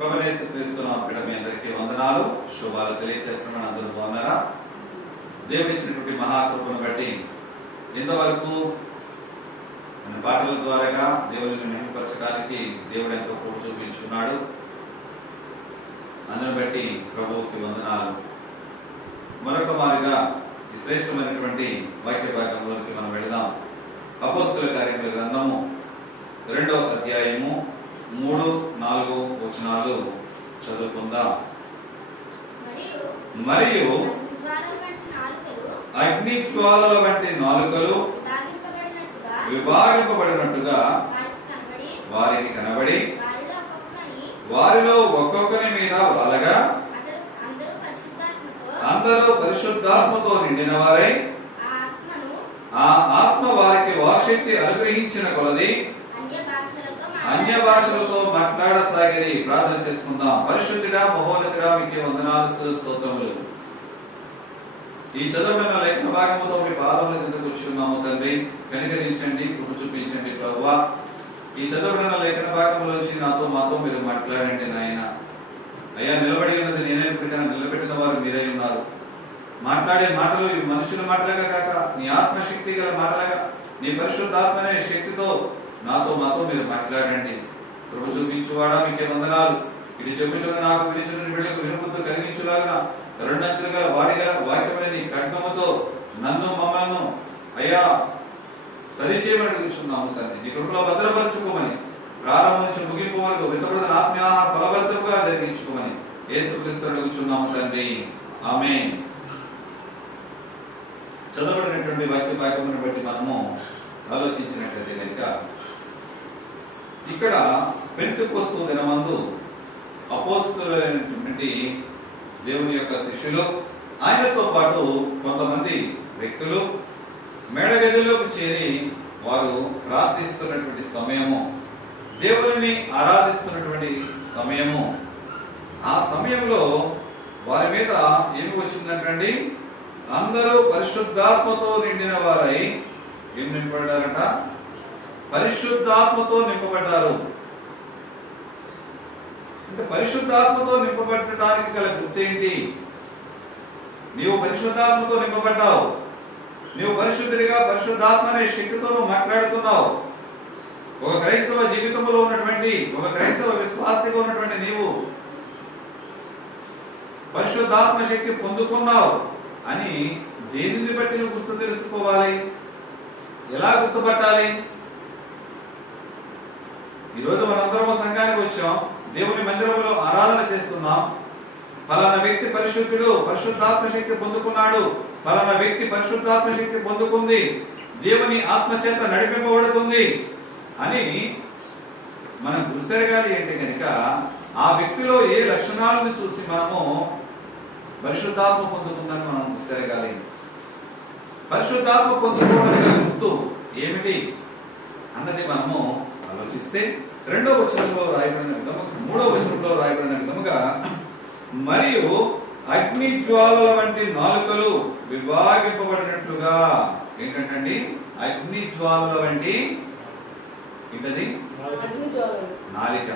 ప్రభునేసు క్రీస్తునామమున పేరిట మీ అందరికీ వందనాలు శుభాలు తెలియజేస్తున్నాను. అందరూ బాగున్నారా? దేవుడు ఇచ్చినటువంటి మహాకృపను బట్టి ఇంతవరకు పాటల ద్వారాగా దేవుడిని మహిమపరచడానికి దేవుడు ఎంతో కృప చూపించున్నాడు. అందుని బట్టి ప్రభువుకి వందనాలు. మరొక మారిగా ఈ శ్రేష్టమైనటువంటి వాక్య భాగంలోకి మనం వెళదాం. అపోస్తలుల కార్యముల గ్రంథము 2వ అధ్యాయము 3-4 వచనాలు చదువుకుందాం. మరియు అగ్ని జ్వాలల వంటి నాలుకలు విభాగింపబడినట్టుగా వారికి కనబడి వారిలో ఒక్కొక్కరి మీద వాలగా అందరూ పరిశుద్ధాత్మతో నిండిన వారై ఆ ఆత్మ వారికి వాక్శక్తి అనుగ్రహించిన కొలది అన్య భాషలతో మాట్లాడసాగిరి. ప్రార్థన చేసుకుందాం. పరిశుద్ధుడా మహోన్నతుడా మీకే వందనాలు స్తోత్రములు. ఈ చదవబడిన లేఖన భాగముతో మీ పాదముల చెంత కూర్చున్నాము తండ్రి. కనికరించండి, కృప చూపించండి ప్రభువా. ఈ చదవబడిన లేఖన భాగంలోంచి మాతో మీరు మాట్లాడండి నాయన. అయ్యా, నిలబడి ఉన్నది నేనైనప్పటికైనా నిలబెట్టిన వారు మీరై ఉన్నారు. మాట్లాడే మాటలు ఇవి మనుషుల మాటలుగా కాక నీ ఆత్మశక్తి గల మాటలుగా నీ పరిశుద్ధాత్మనే శక్తితో మాతో మీరు మాట్లాడండి. కృప చూపించువాడా మీకే వందనాలు. ఇది చెప్పుచున్న నాకు వినిచిన బిడ్డలకు వినుపుతో కలిగించులాగా రెండంచులు గల వాడి గల వాక్యమైన నీ ఖడ్గముతో నన్ను మమ్మల్ని అయ్యా సరిచేయమని అడుగుతున్నాము తండ్రి. నీ కృపలో భద్రపరచుకోమని ప్రారంభం నుంచి ముగింపు వరకు విత్తబడిన ఆత్మీయ ఫలభరితంగా జరిగించుకోమని యేసుక్రీస్తు అడుగుచున్నాము తండ్రి. ఆమేన్. చదవబడినటువంటి వాక్య భాగమును బట్టి మనము ఆలోచించినట్లయితే కనుక ఇక్కడ పెంతెకొస్తు దినమందు అపోస్తలులైనటువంటి దేవుని యొక్క శిష్యులు ఆయనతో పాటు కొంతమంది వ్యక్తులు మేడగదిలోకి చేరి వారు ప్రార్థిస్తున్నటువంటి సమయము, దేవుని ఆరాధిస్తున్నటువంటి సమయము. ఆ సమయంలో వారి మీద ఏమి వచ్చిందంటండి? అందరూ పరిశుద్ధాత్మతో నిండిన వారై ఏం నింపబడ్డారట? పరిశుద్ధాత్మతో నింపబడ్డారు. అంటే పరిశుద్ధాత్మతో నింపబడటానికి గల గుర్తేంటి? నీవు పరిశుద్ధాత్మతో నింపబడ్డావు. నీవు పరిశుద్ధుడిగా పరిశుద్ధాత్మ అనే శక్తితో మాట్లాడుతున్నావు. ఒక క్రైస్తవ జీవితంలో ఉన్నటువంటి, ఒక క్రైస్తవ విశ్వాసిగా ఉన్నటువంటి నీవు పరిశుద్ధాత్మ శక్తి పొందుకున్నావు అని దేనిని బట్టి నువ్వు గుర్తు తెలుసుకోవాలి? ఎలా గుర్తుపట్టాలి? ఈరోజు మనందరము సంఘానికి వచ్చాం, దేవుని మందిరంలో ఆరాధన చేస్తున్నాం. ఫలానా వ్యక్తి పరిశుద్ధుడు, పరిశుద్ధాత్మ శక్తి పొందుకున్నాడు, ఫలానా వ్యక్తి పరిశుద్ధాత్మ శక్తి పొందుకుంది, దేవుని ఆత్మ చేత నడిపింపబడుతుంది అని మనం గుర్తెరగాలి. అంటే కనుక ఆ వ్యక్తిలో ఏ లక్షణాలను చూసి మనము పరిశుద్ధాత్మ పొందుకుందని మనం గుర్తెరగాలి. పరిశుద్ధాత్మ పొందుకోవడానికి గుర్తు ఏమిటి అన్నది మనము ఆలోచిస్తే 2వ వచనంలో రాయబడిన విధముగా, 3వ వచనంలో రాయబడిన విధముగా, మరియు అగ్ని జ్వాలల వంటి నాలుకలు విభాగింపబడినట్లుగా. ఏంటంటండి? అగ్ని జ్వాలల వంటి ఏంటది? నాలిక.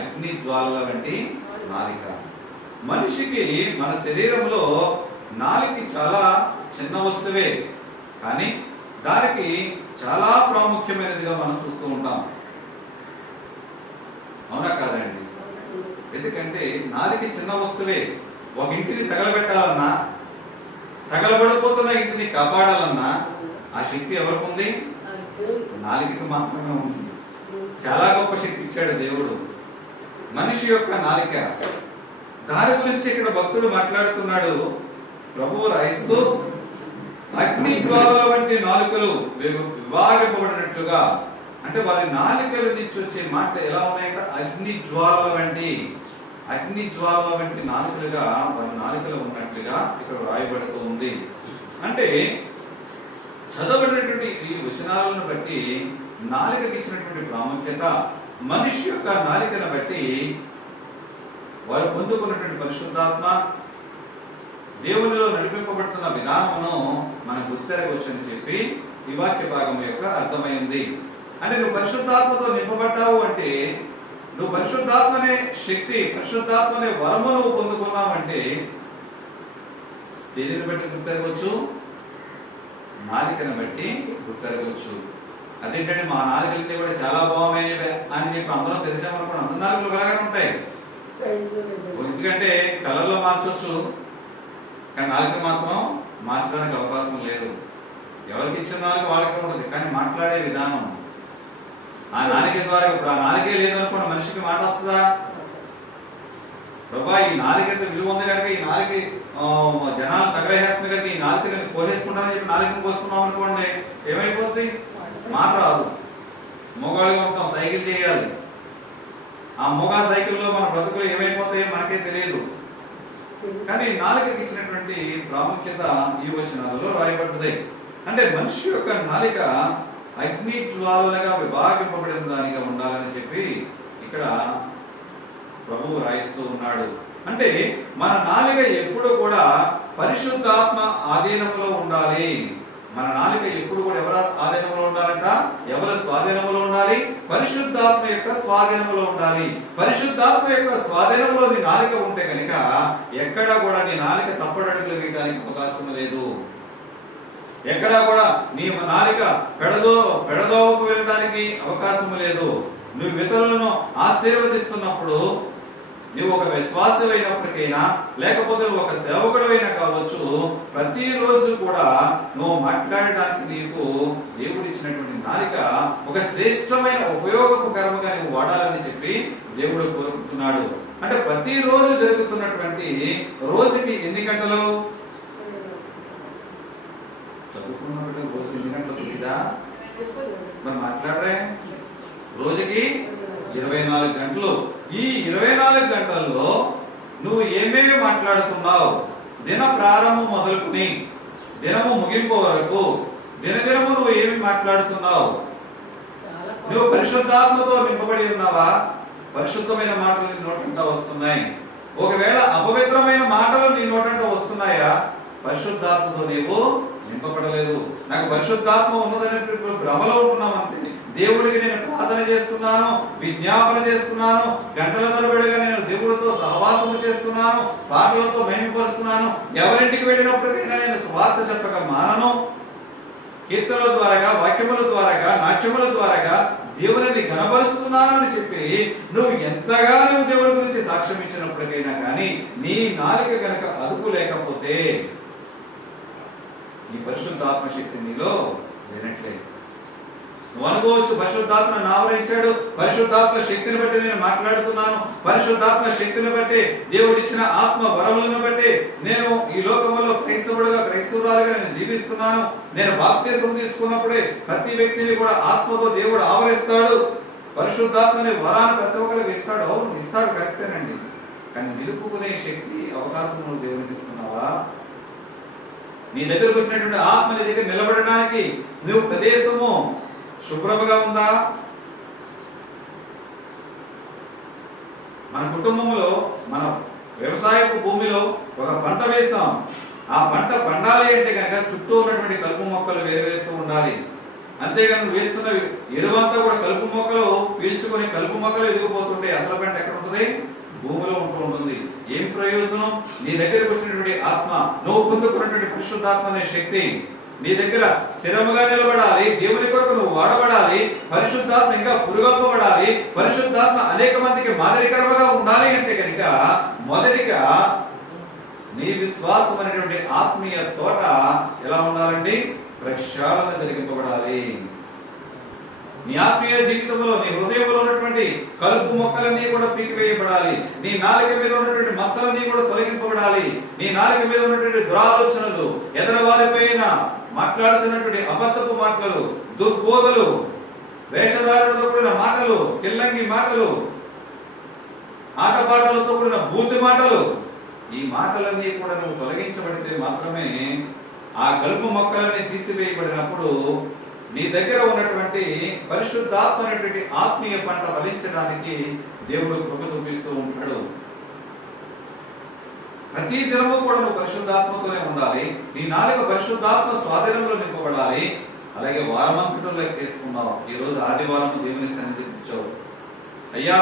అగ్ని జ్వాలల వంటి నాలిక. మనిషికి మన శరీరంలో నాలిక చాలా చిన్న వస్తువే, కానీ దానికి చాలా ప్రాముఖ్యమైనదిగా మనం చూస్తూ ఉంటాం. అవునా కాదండి? ఎందుకంటే నాలిక చిన్న వస్తువే. ఒక ఇంటిని తగలబెట్టాలన్నా, తగలబడిపోతున్న ఇంటిని కాపాడాలన్నా ఆ శక్తి ఎవరికి ఉంది? నాలికకి మాత్రమే ఉంది. చాలా గొప్ప శక్తి ఇచ్చాడు దేవుడు మనిషి యొక్క నాలిక. దాని గురించి ఇక్కడ భక్తుడు మాట్లాడుతున్నాడు. ప్రభువు రాయిస్తూ అగ్ని జ్వాలల వంటి నాలుకలు విభాగింపబడినట్లుగా, అంటే వారి నాలుకల నుంచి వచ్చే మాట ఎలా ఉన్నాయంటే అగ్ని జ్వాలల వంటి, అగ్ని జ్వాలల వంటి నాలుకలుగా వారి నాలుకలు ఉన్నట్లుగా ఇక్కడ రాయబడుతూ ఉంది. అంటే చదవబడినటువంటి ఈ వచనాలను బట్టి నాలుకకి ఇచ్చినటువంటి ప్రాముఖ్యత, మనిషి యొక్క నాలుకను బట్టి వారు పొందుకున్నటువంటి పరిశుద్ధాత్మ, దేవునిలో నడిపింపబడుతున్న విధానమును మనం గుర్తెరగవచ్చని చెప్పి ఈ వాక్య భాగం యొక్క అర్థమైంది. అంటే నువ్వు పరిశుద్ధాత్మతో నింపబడ్డావు అంటే నువ్వు పరిశుద్ధాత్మనే శక్తి, పరిశుద్ధాత్మనే వరము నువ్వు పొందుకున్నావంటే దేనిని బట్టి గుర్తెరగవచ్చు? నాలికను బట్టి గుర్తెరగవచ్చు. అదేంటంటే మా నాలుకలన్నీ కూడా చాలా బాగున్నాయి అని చెప్పి అందరం తెలిసామనుకోండి, అందరి నాలుకలు బాగానే ఉంటాయి. ఎందుకంటే కలర్లో మార్చవచ్చు, కానీ నాలుక మాత్రం మార్చడానికి అవకాశం లేదు. ఎవరికి ఇచ్చిన నాలుక వాళ్ళకి ఉంటుంది, కానీ మాట్లాడే విధానం ఆ నాలుక ద్వారా. ఇప్పుడు ఆ నాలుగే లేదనుకోండి, మనిషికి మాట వస్తుందా? ప్రభా ఈ నాలుక ఎంత విలువ ఉంది కనుక ఈ నాలుక జనాలు తగలేసేస్తుంది కదా, ఈ నాలుక నేను కోసేసుకుంటానని చెప్పి నాలుకను కోసుకున్నాం అనుకోండి, ఏమైపోద్ది? మాట రాదు. మొగాళ్ళగా మొత్తం సైకిల్ చేయాలి. ఆ మొగా సైకిల్లో మన బ్రతుకులు ఏమైపోతాయో మనకే తెలియదు. కానీ నాలుకకి ఇచ్చినటువంటి ప్రాముఖ్యత ఈ వచనాలలో రాయబడ్డది. అంటే మనిషి యొక్క నాలిక అగ్ని జ్వాలలుగా విభాగింపబడిన దానిగా ఉండాలని చెప్పి ఇక్కడ ప్రభువు రాయిస్తూ ఉన్నాడు. అంటే మన నాలిక ఎప్పుడు కూడా పరిశుద్ధాత్మ ఆధీనంలో ఉండాలి. మన నాలిక ఎప్పుడు కూడా ఎవరి ఆధీనంలో ఉండాలంట? ఎవరి స్వాధీనంలో ఉండాలి? పరిశుద్ధాత్మ యొక్క స్వాధీనంలో ఉండాలి. పరిశుద్ధాత్మ యొక్క స్వాధీనంలో నీ నాలిక ఉంటే కనుక ఎక్కడా కూడా నీ నాలిక తప్పడడుగులు వేయడానికి అవకాశం లేదు. ఎక్కడా కూడా నీ నాలిక పెడదోవకు వెళ్ళడానికి అవకాశం లేదు. నువ్వు ఇతరులను ఆశీర్వదిస్తున్నప్పుడు, నువ్వు ఒక విశ్వాసం అయినప్పటికైనా లేకపోతే నువ్వు ఒక సేవకుడు అయినా కావచ్చు, ప్రతిరోజు కూడా నువ్వు మాట్లాడడానికి నీకు దేవుడు ఇచ్చినటువంటి నాలిక ఒక శ్రేష్టమైన ఉపయోగకరంగా నువ్వు వాడాలని చెప్పి దేవుడు కోరుకుంటున్నాడు. అంటే ప్రతిరోజు జరుగుతున్నటువంటి రోజుకి ఎన్ని గంటలు చదువుకున్నట్టు రోజు ఎన్ని గంటలు తెలీదా? మరి మాట్లాడరే? రోజుకి 24 గంటలు. ఈ 24 గంటల్లో నువ్వు ఏమేమి మాట్లాడుతున్నావు? దిన ప్రారంభం మొదలుకుని దినము ముగింపు వరకు దినదినము నువ్వు ఏమి మాట్లాడుతున్నావు? నువ్వు పరిశుద్ధాత్మతో నింపబడి ఉన్నావా? పరిశుద్ధమైన మాటలు నీ నోటంట వస్తున్నాయి. ఒకవేళ అపవిత్రమైన మాటలు నీ నోటంట వస్తున్నాయా? పరిశుద్ధాత్మతో నీవు నింపబడలేదు. నాకు పరిశుద్ధాత్మ ఉన్నదని భ్రమలో ఉంటున్నామంటే, దేవుడికి నేను ప్రార్థన చేస్తున్నాను, విజ్ఞాపన చేస్తున్నాను, గంటల తరబడిగా నేను దేవుడితో సహవాసము చేస్తున్నాను, పాటలతో మహిమపరుస్తున్నాను, ఎవరింటికి వెళ్ళినప్పటికైనా నేను స్వార్థ చెప్పక మానను, కీర్తనల ద్వారా, వాక్యముల ద్వారా, నాట్యముల ద్వారా దేవుని గణపరుస్తున్నాను అని చెప్పి నువ్వు ఎంతగా నువ్వు దేవుని గురించి సాక్ష్యం ఇచ్చినప్పటికైనా కానీ నీ నాలిక కనుక అదుపు లేకపోతే నీ పరిశుద్ధాత్మ శక్తి నీలో లేనట్లేదు. నువ్వు అనుకోవచ్చు, పరిశుద్ధాత్మ ఆవరించాడు, పరిశుద్ధాత్మ శక్తిని బట్టి నేను మాట్లాడుతున్నాను, పరిశుద్ధాత్మ శక్తిని బట్టి దేవుడిచ్చిన ఆత్మ వరములను బట్టి నేను ఈ లోకంలో క్రైస్తవురాలుగా నేను జీవిస్తున్నాను, నేను బాప్తిసం తీసుకున్నప్పుడే ప్రతి వ్యక్తిని కూడా ఆత్మతో దేవుడు ఆవరిస్తాడు, పరిశుద్ధాత్మని వరాన్ని ప్రతి ఒక్కరికి ఇస్తాడు. అవును, ఇస్తాడు, కరెక్టేనండి. కానీ నిలుపుకునే శక్తి అవకాశం నువ్వు దేవునికి ఇస్తున్నావా? నీ దగ్గరకు వచ్చినటువంటి ఆత్మ నీ దగ్గర నిలబడడానికి నువ్వు ప్రదేశము శుభ్రముగా ఉందా? మన కుటుంబంలో మన వ్యవసాయపు భూమిలో ఒక పంట వేస్తాం. ఆ పంట పండాలి అంటే కనుక చుట్టూ ఉన్నటువంటి కలుపు మొక్కలు వేస్తూ ఉండాలి. అంతేగాని నువ్వు వేస్తున్న ఎరువంతా కూడా కలుపు మొక్కలు పీల్చుకొని కలుపు మొక్కలు ఎదిగిపోతుంటే అసలు పంట ఎక్కడ ఉంటుంది? భూమిలో ఉంటూ ఉంటుంది. ఏం ప్రయోజనం? నీ దగ్గరకు వచ్చినటువంటి ఆత్మ, నువ్వు పొందుకున్నటువంటి పరిశుద్ధాత్మ అనే శక్తి నీ దగ్గర స్థిరముగా నిలబడాలి. దేవుని కొరకు నువ్వు వాడబడాలి. పరిశుద్ధాత్మ ఇంకా పురుగొల్పబడాలి. పరిశుద్ధాత్మ అనేక మందికి మాదిరికరముగా ఉండాలి అంటే కనుక మొదటిగా నీ విశ్వాసం అనేటువంటి ఆత్మీయ తోట ఎలా ఉండాలండి? ప్రక్షాళన జరిగింపబడాలి. నీ ఆత్మీయ జీవితంలో నీ హృదయంలో ఉన్నటువంటి కలుపు మొక్కలన్నీ కూడా పీకివేయబడాలి. నీ నాలుక మీద ఉన్నటువంటి మచ్చలన్నీ కూడా తొలగింపబడాలి. నీ నాలుక మీద ఉన్నటువంటి దురాలోచనలు, ఎదరవారిపైన మాట్లాడుతున్నటువంటి అబద్ధపు మాటలు, దుర్బోధలు, వేషధారులతో కూడిన మాటలు, కిల్లంగి మాటలు, ఆటపాటలతో కూడిన బూతి మాటలు, ఈ మాటలన్నీ కూడా నువ్వు తొలగించబడితే మాత్రమే ఆ కలుపు మొక్కలన్నీ తీసివేయబడినప్పుడు నీ దగ్గర ఉన్నటువంటి పరిశుద్ధాత్మ అనేటువంటి ఆత్మీయ పంట ఫలించడానికి దేవుడు కృప చూపిస్తూ ఉంటాడు. ప్రతి దినము కూడా నువ్వు పరిశుద్ధాత్మతోనే ఉండాలి. నీ నాలుక పరిశుద్ధాత్మ స్వాధీనంలో నింపబడాలి. అలాగే వారమంతటం లెక్కేసుకున్నావు. ఈ రోజు ఆదివారం దేవుని సన్నిధికి వచ్చావు. అయ్యా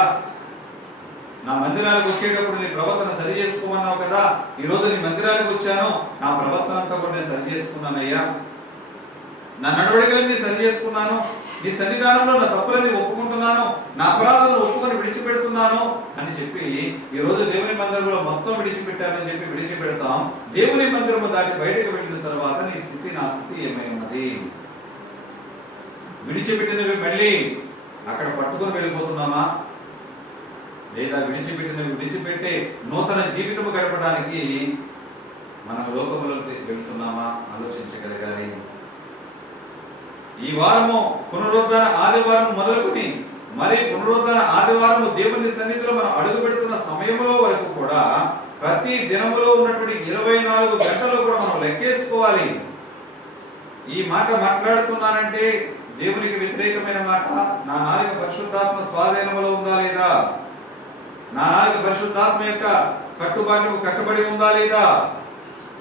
నా మందిరానికి వచ్చేటప్పుడు నీ ప్రవర్తన సరి చేసుకోమన్నావు కదా, ఈ రోజు నీ మందిరానికి వచ్చాను, నా ప్రవర్తన అంతా కూడా నేను సరి చేసుకున్నానయ్యా, నా నడవడికలన్నీ సరి చేసుకున్నాను, నీ సన్నిధానంలో నా తప్పులన్నీ ఒప్పుకుంటున్నాను, నా అపరాధాలను ఒప్పుకొని విడిచిపెడుతున్నాను అని చెప్పి ఈ రోజు దేవుని మందిరంలో మొత్తం విడిచిపెట్టానని చెప్పి విడిచిపెడతాం. దేవుని మందిరము దాటి బయటకు వెళ్ళిన తర్వాత నీ స్థితి నా స్థితి ఏమై ఉన్నది? విడిచిపెట్టినవి మళ్ళీ అక్కడ పట్టుకొని వెళ్ళిపోతున్నామా, లేదా విడిచిపెట్టినవి విడిచిపెట్టే నూతన జీవితం గడపడానికి మనం లోకములో వెళ్తున్నామా ఆలోచించగలగాలి. ఈ వారము పునరుద్ధరణ ఆదివారం మొదలుకొని మరి పునరుద్ధరణ ఆదివారము దేవుని సన్నిధిలో మనం అడుగు పెడుతున్న సమయంలో వరకు కూడా ప్రతి దినములో ఉన్నటువంటి 24 గంటలు కూడా మనం లెక్కేసుకోవాలి. ఈ మాట మాట్లాడుతున్నానంటే దేవునికి వ్యతిరేకమైన మాట, నా నాలుక పరిశుద్ధాత్మ స్వాధీనంలో ఉందా లేదా, నా నాలుక పరిశుద్ధాత్మ యొక్క కట్టుబాటుకు కట్టుబడి ఉందా లేదా,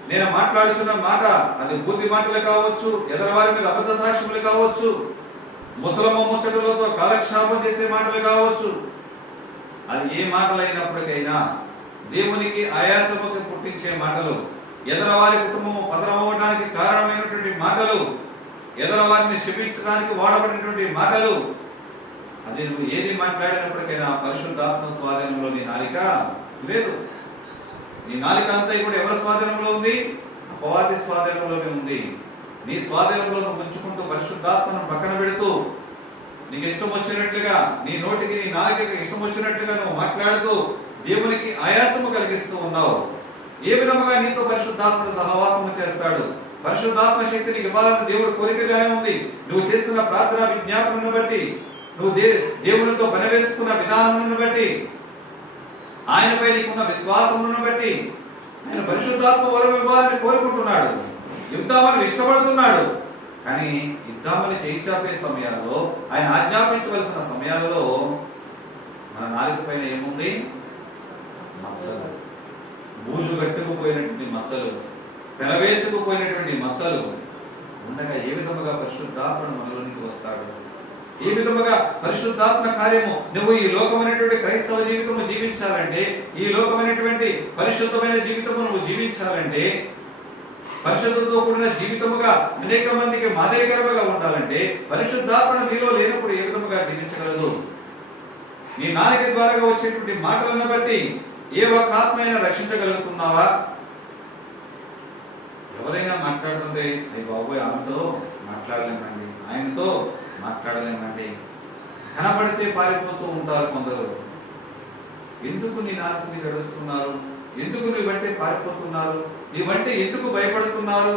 నేను మాట్లాడుతున్న మాట అది బుద్ధి మాటలు కావచ్చు, ఎదరవారి మీద అబద్ధ సాక్ష్యములు కావచ్చు, ముసలమ్మ ముచ్చటలతో కాలక్షేపం చేసే మాటలు కావచ్చు, అది ఏ మాటలు అయినప్పటికైనా దేవునికి ఆయాసముకు పుట్టించే మాటలు, ఎదరవారి కుటుంబము పతనమవడానికి కారణమైనటువంటి మాటలు, ఎదరవారిని శపించడానికి వాడబడినటువంటి మాటలు, అది నువ్వు ఏది మాట్లాడినప్పటికైనా పరిశుద్ధాత్మ స్వాధీనంలో నీ నాలిక లేదు. నీ నాలిక అంతా కూడా ఎవరి స్వాధీనంలో ఉంది? అపవాది స్వాధీనంలోనే ఉంది. నీ స్వాధీనంలో నువ్వు ఉంచుకుంటూ పరిశుద్ధాత్మను పక్కన పెడుతూ నీకు ఇష్టం వచ్చినట్లుగా నీ నోటికి నీ నాలికకి ఇష్టం వచ్చినట్లుగా నువ్వు మాట్లాడుతూ దేవునికి ఆయాసము కలిగిస్తూ ఉన్నావు. ఏ విధముగా నీతో పరిశుద్ధాత్ముడు సహవాసము చేస్తాడు? పరిశుద్ధాత్మ శక్తి నీకు ఇవ్వాలని దేవుడు కోరికగానే ఉంది. నువ్వు చేస్తున్న ప్రార్థన విజ్ఞాపనను బట్టి, నువ్వు దేవునితో పని వేసుకున్న విధానమును బట్టి, ఆయనపై నీకున్న విశ్వాసమును బట్టి ఆయన పరిశుద్ధాత్మ వరం ఇవ్వాలని కోరుకుంటున్నాడు, ఇద్దామని ఇష్టపడుతున్నాడు. కానీ ఇద్దామని చేయించాపే సమయాల్లో, ఆయన ఆజ్ఞాపించవలసిన సమయాల్లో మన నాలుక పైన ఏముంది? మచ్చలు, బూజు కట్టుకుపోయినటువంటి మచ్చలు, పెనవేసుకుపోయినటువంటి మచ్చలు ఉండగా ఏ విధముగా పరిశుద్ధాత్మను మనలోనికి వస్తాడు? ఏ విధముగా పరిశుద్ధాత్మ కార్యము నువ్వు ఈ లోకమైనటువంటి క్రైస్తవ జీవితము జీవించాలంటే, ఈ లోకమైనటువంటి పరిశుద్ధమైన జీవితము నువ్వు జీవించాలంటే, పరిశుద్ధతో కూడిన జీవితముగా అనేక మందికి మాదిరికరముగా ఉండాలంటే పరిశుద్ధాత్మ నీలో లేనప్పుడు ఏ విధముగా జీవించగలదు? నీ నాలుక ద్వారా వచ్చేటువంటి మాటలను బట్టి ఏ ఒక్క ఆత్మైనా రక్షించగలుగుతున్నావా? ఎవరైనా మాట్లాడుతుంటే అయ్యి బాబోయ్ ఆమెతో మాట్లాడలేమండి, ఆయనతో మాట్లాడలేమండి, కనబడితే పారిపోతూ ఉంటారు కొందరు. ఎందుకు నీ నాలుక మీద ఏడుస్తున్నారు? ఎందుకు నీవంటే పారిపోతున్నారు? నీవంటే ఎందుకు భయపడుతున్నారు?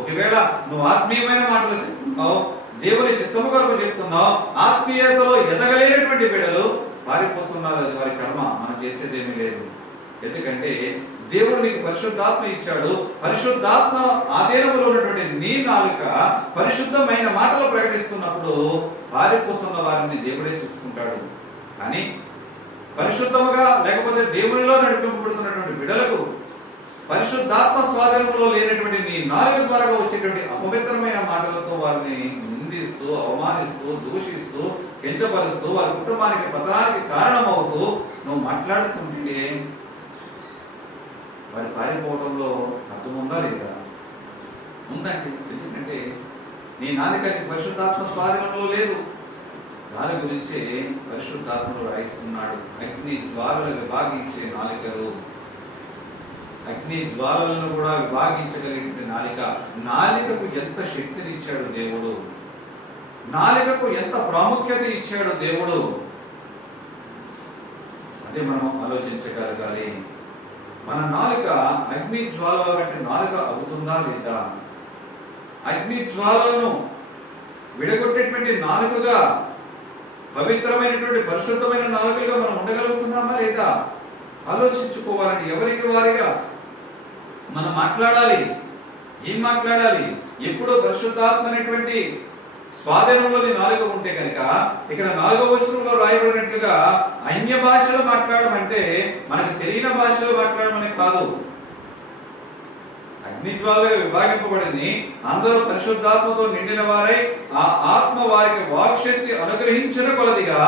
ఒకవేళ నువ్వు ఆత్మీయమైన మాటలు చెప్తున్నావు, దేవుని చిత్తము కొరకు చెప్తున్నావు, ఆత్మీయతలో ఎదగలేనటువంటి బిడ్డలు పారిపోతున్నారు. అది వారి కర్మ, మనం చేసేదేమీ లేదు. ఎందుకంటే దేవుడు నీకు పరిశుద్ధాత్మ ఇచ్చాడు. పరిశుద్ధాత్మ ఆధీనంలో ఉన్నటువంటి నీ నాలుక పరిశుద్ధమైన మాటలు ప్రకటిస్తున్నప్పుడు పారిపోతున్న వారిని దేవుడే చూసుకుంటాడు. కానీ పరిశుద్ధముగా లేకపోతే దేవునిలో నడిపింపబడుతున్నటువంటి బిడ్డలకు పరిశుద్ధాత్మ స్వాధీనంలో లేనటువంటి నీ నాలుక ద్వారా వచ్చేటువంటి అపవిత్రమైన మాటలతో వారిని నిందిస్తూ, అవమానిస్తూ, దూషిస్తూ, కించపరుస్తూ, వారి కుటుంబానికి పతనానికి కారణమవుతూ నువ్వు మాట్లాడుతుంటే వారి పారిపోవడంలో అర్థం ఉందా లేదా? ఉందండి. ఎందుకంటే నీ నాలుక పరిశుద్ధాత్మ స్వాధీనంలో లేదు. దాని గురించి పరిశుద్ధాత్ముడు రాయిస్తున్నాడు. అగ్ని జ్వాలలు విభాగించే నాలికలు, అగ్ని జ్వాలలను కూడా విభాగించగలిగిన నాలిక. నాలికకు ఎంత శక్తిని ఇచ్చాడు దేవుడు, నాలికకు ఎంత ప్రాముఖ్యత ఇచ్చాడు దేవుడు, అదే మనం ఆలోచించగలగాలి. మన నాలుక అగ్ని జ్వాలల వంటి నాలుక అవుతుందా లేదా? అగ్ని జ్వాలను విడగొట్టేటువంటి నాలుకగా, పవిత్రమైనటువంటి పరిశుద్ధమైన నాలుకగా మనం ఉండగలుగుతున్నామా లేదా ఆలోచించుకోవాలని ఎవరికి వారిగా మనం మాట్లాడాలి. ఏం మాట్లాడాలి? ఎప్పుడో పరిశుద్ధాత్మ అనేటువంటి స్వాధీనంలోని నాలుక ఉంటే కనుక ఇక్కడ 4వ వచనంలో రాయబడినట్లుగా అన్య భాషలు మాట్లాడమంటే మనకు తెలియని భాషలు మాట్లాడమని కాదు. అగ్నిజ్వాలగా విభాగింపబడింది. అందరూ పరిశుద్ధాత్మతో నిండిన వారై ఆ ఆత్మ వారికి వాక్శక్తి అనుగ్రహించిన కొలదిగా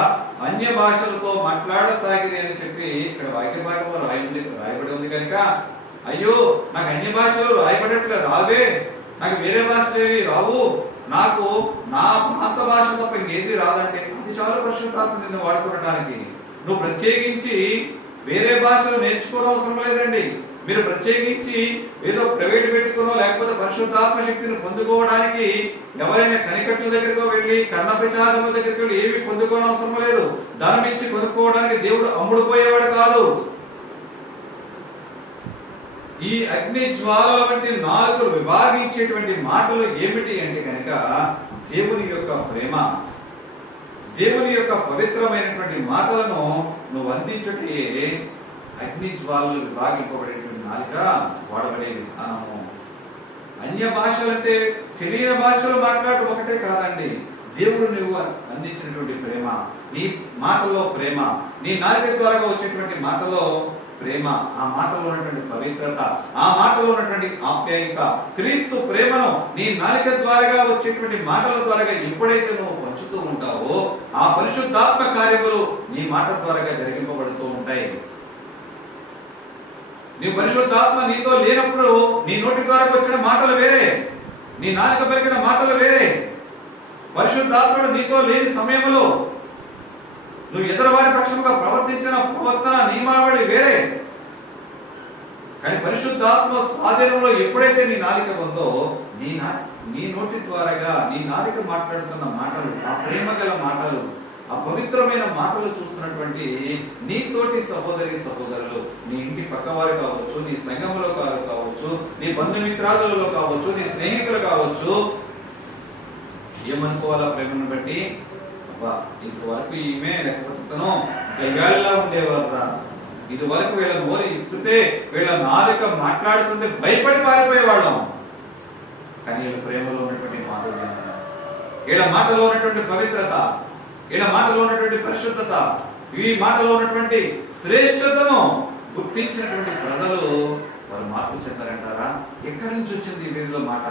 అన్య భాషలతో మాట్లాడసాగిరి అని చెప్పి ఇక్కడ వాక్య భాగంలో రాయబడి ఉంది కనుక, అయ్యో నాకు అన్య భాషలు రాయబడట్లే రావే, నాకు వేరే భాషలు ఏవి రావు, నాకు నా ప్రాంత భాష తప్ప ఇంకేది రాదంటే అది చాలా పరిశుద్ధాత్మ నిన్ను వాడుకోవడానికి. నువ్వు ప్రత్యేకించి వేరే భాషలు నేర్చుకోవడం అవసరం లేదండి. మీరు ప్రత్యేకించి ఏదో ప్రైవేట్ పెట్టుకునో లేకపోతే పరిశుద్ధాత్మ శక్తిని పొందుకోవడానికి ఎవరైనా కనికట్ల దగ్గరకు వెళ్ళి కన్నపిచారముల దగ్గరికి వెళ్ళి ఏమి పొందుకోవడం అవసరం లేదు. ధనం ఇచ్చి కొనుక్కోవడానికి దేవుడు అమ్ముడుపోయేవాడు కాదు. ఈ అగ్ని జ్వాలల వంటి నాలుకలు విభాగించేటువంటి మాటలు ఏమిటి అంటే కనుక దేవుని యొక్క ప్రేమ, దేవుని యొక్క పవిత్రమైనటువంటి మాటలను నువ్వు అందించుటే అగ్ని జ్వాలలు విభాగింపబడేటువంటి నాలుక వాడబడే విధానము. అన్య భాషలంటే తెలియని భాషలు మాట్లాడటం ఒకటే కాదండి. దేవుడు నువ్వు అందించినటువంటి ప్రేమ, నీ మాటలో ప్రేమ, నీ నాలుక ద్వారా వచ్చేటువంటి మాటలో ప్రేమ, ఆ మాటలో ఉన్నటువంటి పవిత్రత, ఆ మాటలో ఉన్నటువంటి ఆప్యాయత, క్రీస్తు ప్రేమను నీ నాలుక ద్వారా వచ్చేటువంటి మాటల ద్వారా ఎప్పుడైతే నువ్వు పంచుతూ ఉంటావో ఆ పరిశుద్ధాత్మ కార్యములు నీ మాట ద్వారా జరిగింపబడుతూ ఉంటాయి. నీ పరిశుద్ధాత్మ నీతో లేనప్పుడు నీ నోటి ద్వారా వచ్చిన మాటలు వేరే, నీ నాలుక పలికిన మాటలు వేరే. పరిశుద్ధాత్ముడు నీతో లేని సమయంలో నువ్వు ఎదురువారి పక్షముగా ప్రవర్తించిన ప్రవర్తన నియమావళి వేరే. కానీ పరిశుద్ధాత్మ స్వాధీనంలో ఎప్పుడైతే నీ నాలిక ఉందో నీ నోటి ద్వారాగా నీ నాలిక మాట్లాడుతున్న మాటలు, ఆ ప్రేమ గల మాటలు, ఆ పవిత్రమైన మాటలు చూస్తున్నటువంటి నీ తోటి సహోదరి సహోదరులు, నీ ఇంటి పక్కవారు కావచ్చు, నీ సంఘంలో కావచ్చు, నీ బంధుమిత్రాదులలో కావచ్చు, నీ స్నేహితులు కావచ్చు, ఏమనుకోవాలా ప్రేమను బట్టి, అబ్బా ఇంతవరకు ఈమె లేకపోతే తను దయ్యాల్లా ఉండేవారు, ఇది వరకు వీళ్ళ నోరు ఇప్పితే వీళ్ళ నాలుక మాట్లాడుతుంటే భయపడి పారిపోయేవాళ్ళం. కానీ వీళ్ళ ప్రేమలో ఉన్నటువంటి మాటలు, వీళ్ళ మాటలో ఉన్నటువంటి పవిత్రత, వీళ్ళ మాటలో ఉన్నటువంటి పరిశుద్ధత, ఈ మాటలో ఉన్నటువంటి శ్రేష్టతను గుర్తించినటువంటి ప్రజలు వారు మార్పు చెందారంటారా? ఎక్కడి నుంచి వచ్చింది ఈ వీరిలో మాట?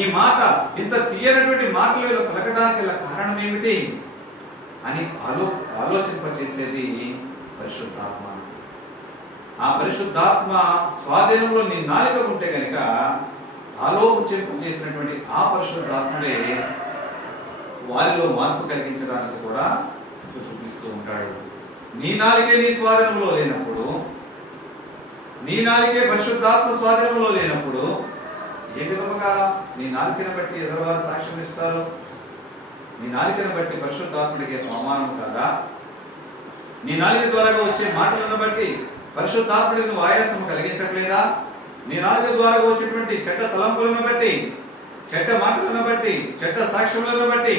ఈ మాట ఇంత తీయనటువంటి మాటలు పలకడానికి గల కారణం ఏమిటి అని ఆలోచింపచేసేది పరిశుద్ధాత్మ. ఆ పరిశుద్ధాత్మ స్వాధీనంలో నీ నాలుక ఉంటే కనుక ఆలోచింపచేసినటువంటి ఆ పరిశుద్ధాత్ముడే వారిలో మార్పు కలిగించడానికి కూడా చూపిస్తూ ఉంటాడు. నీ నాలుకే నీ స్వాధీనంలో లేనప్పుడు, నీ నాలుకే పరిశుద్ధాత్మ స్వాధీనంలో లేనప్పుడు ఏ విధముగా నీ నాలుకను బట్టి ఎదురువారు సాక్ష్యం ఇస్తారు? నీ నాలుకను బట్టి పరిశుద్ధాత్ముడికి అవమానం కాదా? నీ నాలుక ద్వారా వచ్చే మాటలను బట్టి పరిశుద్ధాత్ముడికి నువ్వు ఆయాసం కలిగించట్లేదా? నీ నాలుక ద్వారా వచ్చేటువంటి చెడ్డ తలంపులను బట్టి, చెడ్డ మాటలను బట్టి, చెడ్డ సాక్ష్యములను బట్టి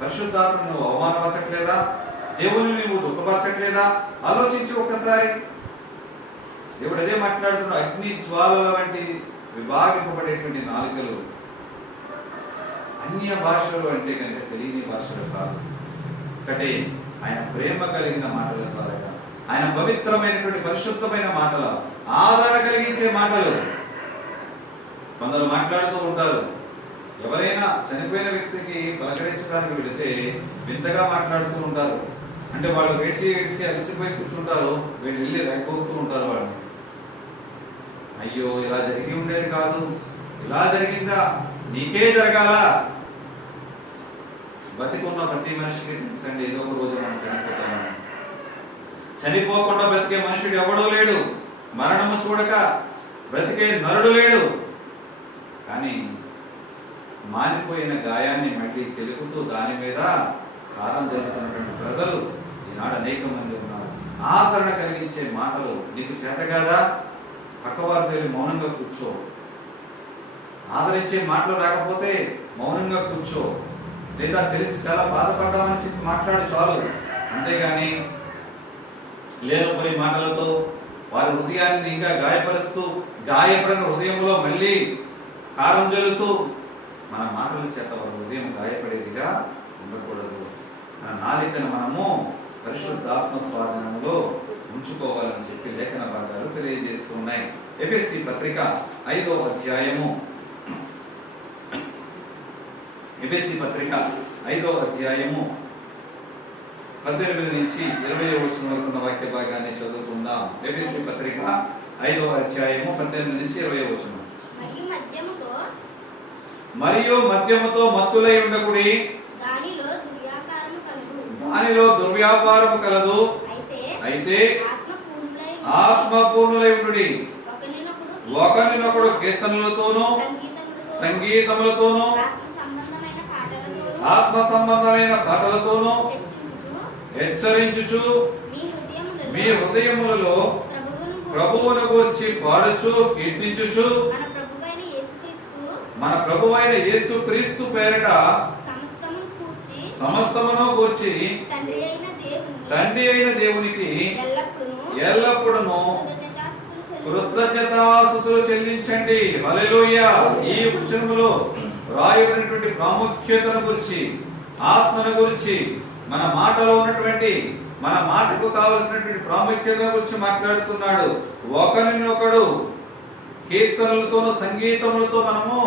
పరిశుద్ధాత్మను నువ్వు అవమానపరచట్లేదా? దేవుని నువ్వు దుఃఖపరచట్లేదా? ఆలోచించి ఒక్కసారి. దేవుడు అదే మాట్లాడుతున్నాడు, అగ్ని జ్వాలల వంటి విభాగింపబడేటువంటి నాలుకలు. అన్య భాషలు అంటే కనుక తెలియని భాషలు కాదు, ఒకటే ఆయన ప్రేమ కలిగిన మాటల ద్వారా, ఆయన పవిత్రమైనటువంటి పరిశుద్ధమైన మాటల, ఆదరణ కలిగించే మాటలు. కొందరు మాట్లాడుతూ ఉంటారు, ఎవరైనా చనిపోయిన వ్యక్తికి పలకరించడానికి వెళితే వింతగా మాట్లాడుతూ ఉంటారు. అంటే వాళ్ళు ఏడ్చి అలసిపోయి కూర్చుంటారు, వీళ్ళు వెళ్ళి రైపోతూ ఉంటారు. వాళ్ళు అయ్యో ఇలా జరిగి ఉండేది కాదు, ఇలా జరిగిందా, నీకే జరగాల. బతికున్న ప్రతి మనిషికి తెలుసండి, ఏదో ఒక రోజు మనం చనిపోతామని. చనిపోకుండా బ్రతికే మనుషుడు ఎవడో లేడు, మరణము చూడక బ్రతికే నరుడు లేడు. కానీ మానిపోయిన గాయాన్ని మళ్ళీ తెలుపుతూ దాని మీద కారం జరుగుతున్నటువంటి ప్రజలు ఈనాడు అనేక మంది ఉన్నారు. ఆదరణ కలిగించే మాటలు నీకు చేత కాదా? పక్కవారితో మౌనంగా కూర్చో. ఆదరించే మాటలు రాకపోతే మౌనంగా కూర్చో, లేదా తెలిసి చాలా బాధపడ్డామని చెప్పి మాట్లాడు చాలు. అంతేగాని లేనిపోయి మాటలతో వారి హృదయాన్ని ఇంకా గాయపరుస్తూ, గాయపడిన హృదయంలో మళ్ళీ కారం జల్లుతూ మన మాటల చేత వారి హృదయం గాయపడేదిగా ఉండకూడదు. మన నాలికను మనము పరిశుద్ధాత్మ స్వాధీనంలో ఉంచుకోవాలని చెప్పి లేఖన భాగాలు తెలియజేస్తూ ఉన్నాయి. ఎఫెసీ పత్రిక 5వ అధ్యాయము, ఎఫెసీ పత్రిక 5వ అధ్యాయము 18 నుంచి 20 వచనం వరకు ఉన్న వాక్య భాగాన్ని చదువుకుందాం. ఎఫెసీ పత్రిక 5వ అధ్యాయము 18 నుంచి 20 వచనం. మరియు మద్యముతో మత్తులై ఉండకుడి, దానిలో దుర్వ్యాపారము కలదు, అయితే ఆత్మపూర్ణులై ఉండుడి. ఒకరినొకడు కీర్తనలతోనూ సంగీతములతోనూ ఆత్మ సంబంధమైన పాటలతోనూ హెచ్చరించుచు మీ హృదయములలో ప్రభువును గురించి పాడుచు కీర్తించుచు మన ప్రభువైన యేసుక్రీస్తు పేరిట సమస్తమును గూర్చి తండ్రి అయిన దేవునికి ఎల్లప్పుడూ కృతజ్ఞతాస్తుతులు చెల్లించండి. హల్లెలూయా. ఈ వచనములో రాయబడినటువంటి ప్రాముఖ్యతను గురించి, ఆత్మను గురించి, మన మాటలో ఉన్నటువంటి, మన మాటకు కావలసినటువంటి ప్రాముఖ్యతను గురించి మాట్లాడుతున్నాడు. ఒకరినొకడు కీర్తనలతోనూ సంగీతములతో మనము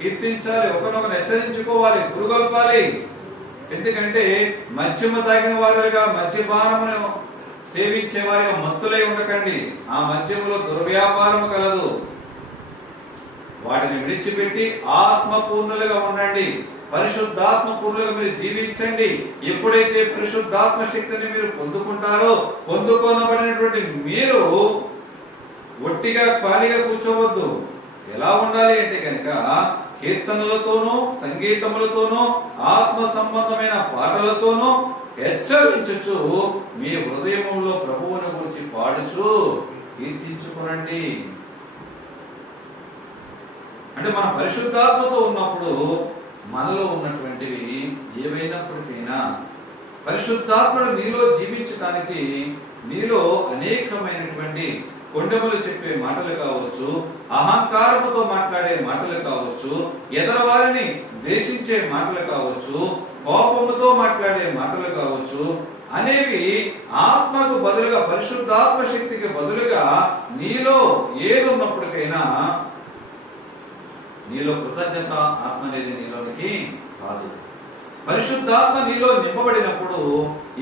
కీర్తించాలి, ఒకరినొకరు హెచ్చరించుకోవాలి, పురుగొల్పాలి. ఎందుకంటే మద్యము తాగిన వారుగా, మద్యపానమును సేవించే వారిగా మత్తులై ఉండకండి. ఆ మద్యములో దుర్వ్యాపారము కలదు. వాటిని విడిచిపెట్టి ఆత్మపూర్ణులుగా ఉండండి. పరిశుద్ధాత్మ పూర్ణులుగా మీరు జీవించండి. ఎప్పుడైతే పరిశుద్ధాత్మ శక్తిని మీరు పొందుకుంటారో, పొందుకొనబడినటువంటి మీరు ఒట్టిగా ఖాళీగా కూర్చోవద్దు. ఎలా ఉండాలి అంటే కనుక కీర్తనలతోనూ సంగీతములతోనూ ఆత్మ సంబంధమైన పాటలతోనూ హెచ్చరించుచు మీ హృదయములో ప్రభువుని గురించి పాడుచు కీర్తించుకునండి. అంటే మన పరిశుద్ధాత్మతో ఉన్నప్పుడు మనలో ఉన్నటువంటివి ఏవైనప్పటికైనా పరిశుద్ధాత్మను నీలో జీవించడానికి నీలో అనేకమైనటువంటి కొండములు చెప్పే మాటలు కావచ్చు, అహంకారముతో మాట్లాడే మాటలు కావచ్చు, ఎదరవారిని ద్వేషించే మాటలు కావచ్చు, కోపముతో మాట్లాడే మాటలు కావచ్చు, అనేవి ఆత్మకు బదులుగా, పరిశుద్ధాత్మ శక్తికి బదులుగా నీలో ఏది ఉన్నప్పటికైనా నీలో కృతజ్ఞత ఆత్మ అనేది నీలోనికి రాదు. పరిశుద్ధాత్మ నీలో నింపబడినప్పుడు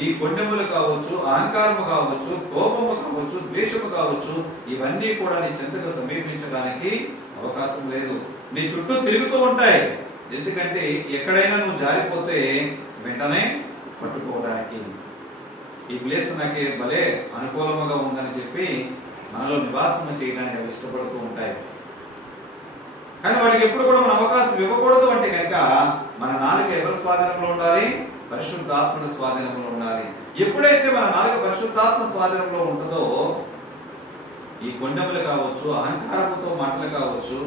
ఈ కొండెములు కావచ్చు, అహంకారము కావచ్చు, కోపము కావచ్చు, ద్వేషము కావచ్చు, ఇవన్నీ కూడా నీ చెంతకు సమీపించడానికి అవకాశం లేదు. నీ చుట్టూ తిరుగుతూ ఉంటాయి. ఎందుకంటే ఎక్కడైనా నువ్వు జారిపోతే వెంటనే పట్టుకోవడానికి ఈ ప్లేస్ నాకు భలే అనుకూలముగా ఉందని చెప్పి మనలో నివాసం చేయడానికి అవి ఇష్టపడుతూ ఉంటాయి. కానీ వాటికి ఎప్పుడు కూడా మన అవకాశం ఇవ్వకూడదు. అంటే కనుక మన నాలుక ఎవరి స్వాధీనంలో ఉండాలి? పరిశుద్ధాత్మ స్వాధీనంలో ఉండాలి. ఎప్పుడైతే మన నాలుక పరిశుద్ధాత్మ స్వాధీనంలో ఉంటుందో ఈ కొండములు కావచ్చు, అహంకారముతో మాటలు కావచ్చు,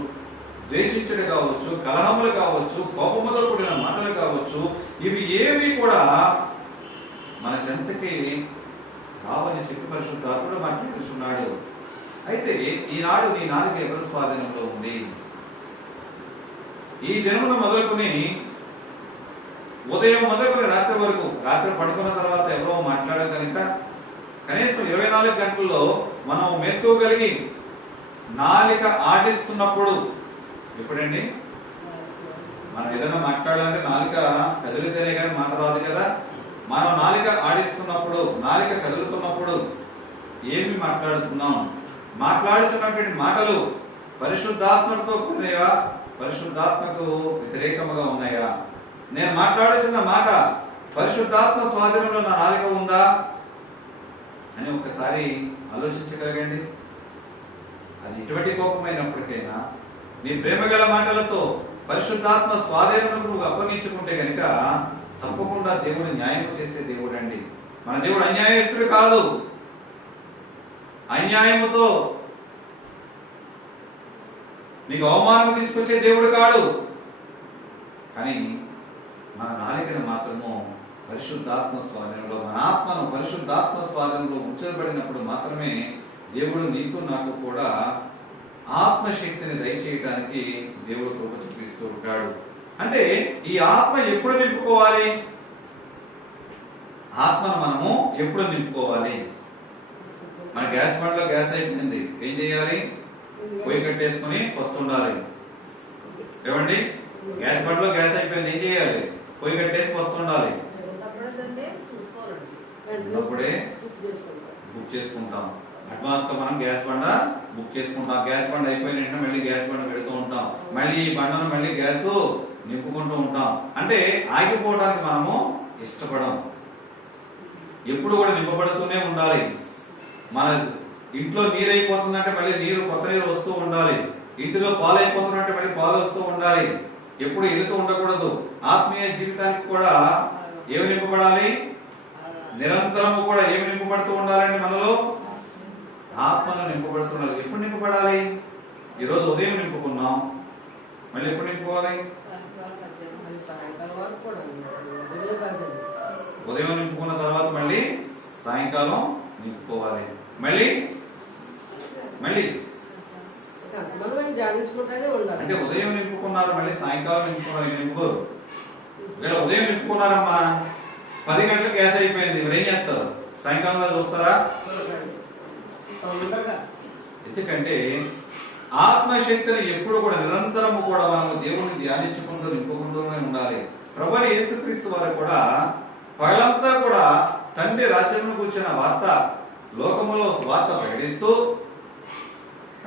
ద్వేషించడం కావచ్చు, కలహములు కావచ్చు, కోపముతో కూడిన మాటలు కావచ్చు, ఇవి ఏవి కూడా మన చెంతకి రావని చెప్పి పరిశుద్ధాత్ముడు మాట్లాడుతున్నాడు. అయితే ఈనాడు నీ నాలుక ఎవరి స్వాధీనంలో ఉంది? ఈ దినమును మొదలుకొని ఉదయం మొదలుకొని రాత్రి వరకు, రాత్రి పడుకున్న తర్వాత ఎవరో మాట్లాడారు కనుక కనీసం 24 గంటల్లో మనం మెలుకోగలిగి నాలిక ఆడిస్తున్నప్పుడు, ఎప్పుడండి మనం ఏదైనా మాట్లాడాలంటే నాలిక కదిలితేనే కానీ మాట రాదు కదా. మనం నాలిక ఆడిస్తున్నప్పుడు, నాలిక కదులుతున్నప్పుడు ఏమి మాట్లాడుతున్నాం? మాట్లాడుతున్నటువంటి మాటలు పరిశుద్ధాత్మతో కూడినయా, పరిశుద్ధాత్మకు వ్యతిరేకముగా ఉన్నాయా? నేను మాట్లాడుతున్న మాట పరిశుద్ధాత్మ స్వాధీనంలో నా నాలుక ఉందా అని ఒక్కసారి ఆలోచించగలగండి. అది ఎటువంటి కోపమైనప్పటికైనా నీ ప్రేమగల మాటలతో పరిశుద్ధాత్మ స్వాధీనం నువ్వు అప్పగించుకుంటే కనుక తప్పకుండా దేవుడు న్యాయం చేసే దేవుడు అండి. మన దేవుడు అన్యాయస్తుడు కాదు. అన్యాయముతో నీకు అవమానం తీసుకొచ్చే దేవుడు కాడు. కానీ మన నాలికను మాత్రము పరిశుద్ధాత్మ స్వాధీనంలో, మన ఆత్మను పరిశుద్ధాత్మ స్వాధీనంలో ఉంచబడినప్పుడు మాత్రమే దేవుడు నీకు నాకు కూడా ఆత్మశక్తిని దయచేయడానికి దేవుడు కృప చూపిస్తూ ఉంటాడు. అంటే ఈ ఆత్మ ఎప్పుడు నింపుకోవాలి? ఆత్మను మనము ఎప్పుడు నింపుకోవాలి? మన గ్యాస్ బండ్లో గ్యాస్ అయిపోయింది, ఏం చేయాలి? పొయ్యి కట్టేసుకుని వస్తుండాలి. ఏమండి, గ్యాస్ బండ్లో గ్యాస్ అయిపోయింది, ఏం చేయాలి? పొయ్యి కట్టేసి వస్తుండాలి. ఉన్నప్పుడే బుక్ చేసుకుంటాం. అడ్వాన్స్ గా మనం గ్యాస్ బండ బుక్ చేసుకుంటాం. గ్యాస్ బండ అయిపోయిన వెంటనే మళ్ళీ గ్యాస్ బండ పెడుతూ ఉంటాం. మళ్ళీ ఈ బండను మళ్ళీ గ్యాస్ నింపుకుంటూ ఉంటాం. అంటే ఆగిపోవడానికి మనము ఇష్టపడం. ఎప్పుడు కూడా నింపబడుతూనే ఉండాలి. మన ఇంట్లో నీరు అయిపోతుందంటే మళ్ళీ కొత్త నీరు వస్తూ ఉండాలి. ఇంటిలో పాలు అయిపోతున్నట్టే మళ్ళీ పాలు వస్తూ ఉండాలి. ఎప్పుడు ఎదుగుతూ ఉండకూడదు. ఆత్మీయ జీవితానికి కూడా ఏమి నింపబడాలి? నిరంతరము కూడా ఏమి నింపబడుతూ ఉండాలండి? మనలో ఆత్మను నింపబడుతున్నారు. ఎప్పుడు నింపబడాలి? ఈరోజు ఉదయం నింపుకున్నాం, మళ్ళీ ఎప్పుడు నింపుకోవాలి? ఉదయం నింపుకున్న తర్వాత మళ్ళీ సాయంకాలం నింపుకోవాలి. మళ్ళీ మళ్ళీ అంటే ఉదయం నింపుకున్నారు, మళ్ళీ సాయంకాలం నింపుకున్నారు. నింపుకోరు. ఇక్కడ ఉదయం నింపుకున్నారమ్మా, 10 గంటలకు గ్యాస్ అయిపోయింది, మీరు ఏం చేస్తారు? సాయంకాలంగా చూస్తారా? ఎందుకంటే ఆత్మశక్తిని ఎప్పుడు కూడా నిరంతరము కూడా మనము దేవుణ్ణి ధ్యానించుకుంటూ నింపుకుంటూనే ఉండాలి. ప్రభువైన యేసుక్రీస్తు వారు కూడా పగలంతా కూడా తండ్రి రాజ్యంలో కూర్చున్న వార్త, లోకములో వార్త ప్రకటిస్తూ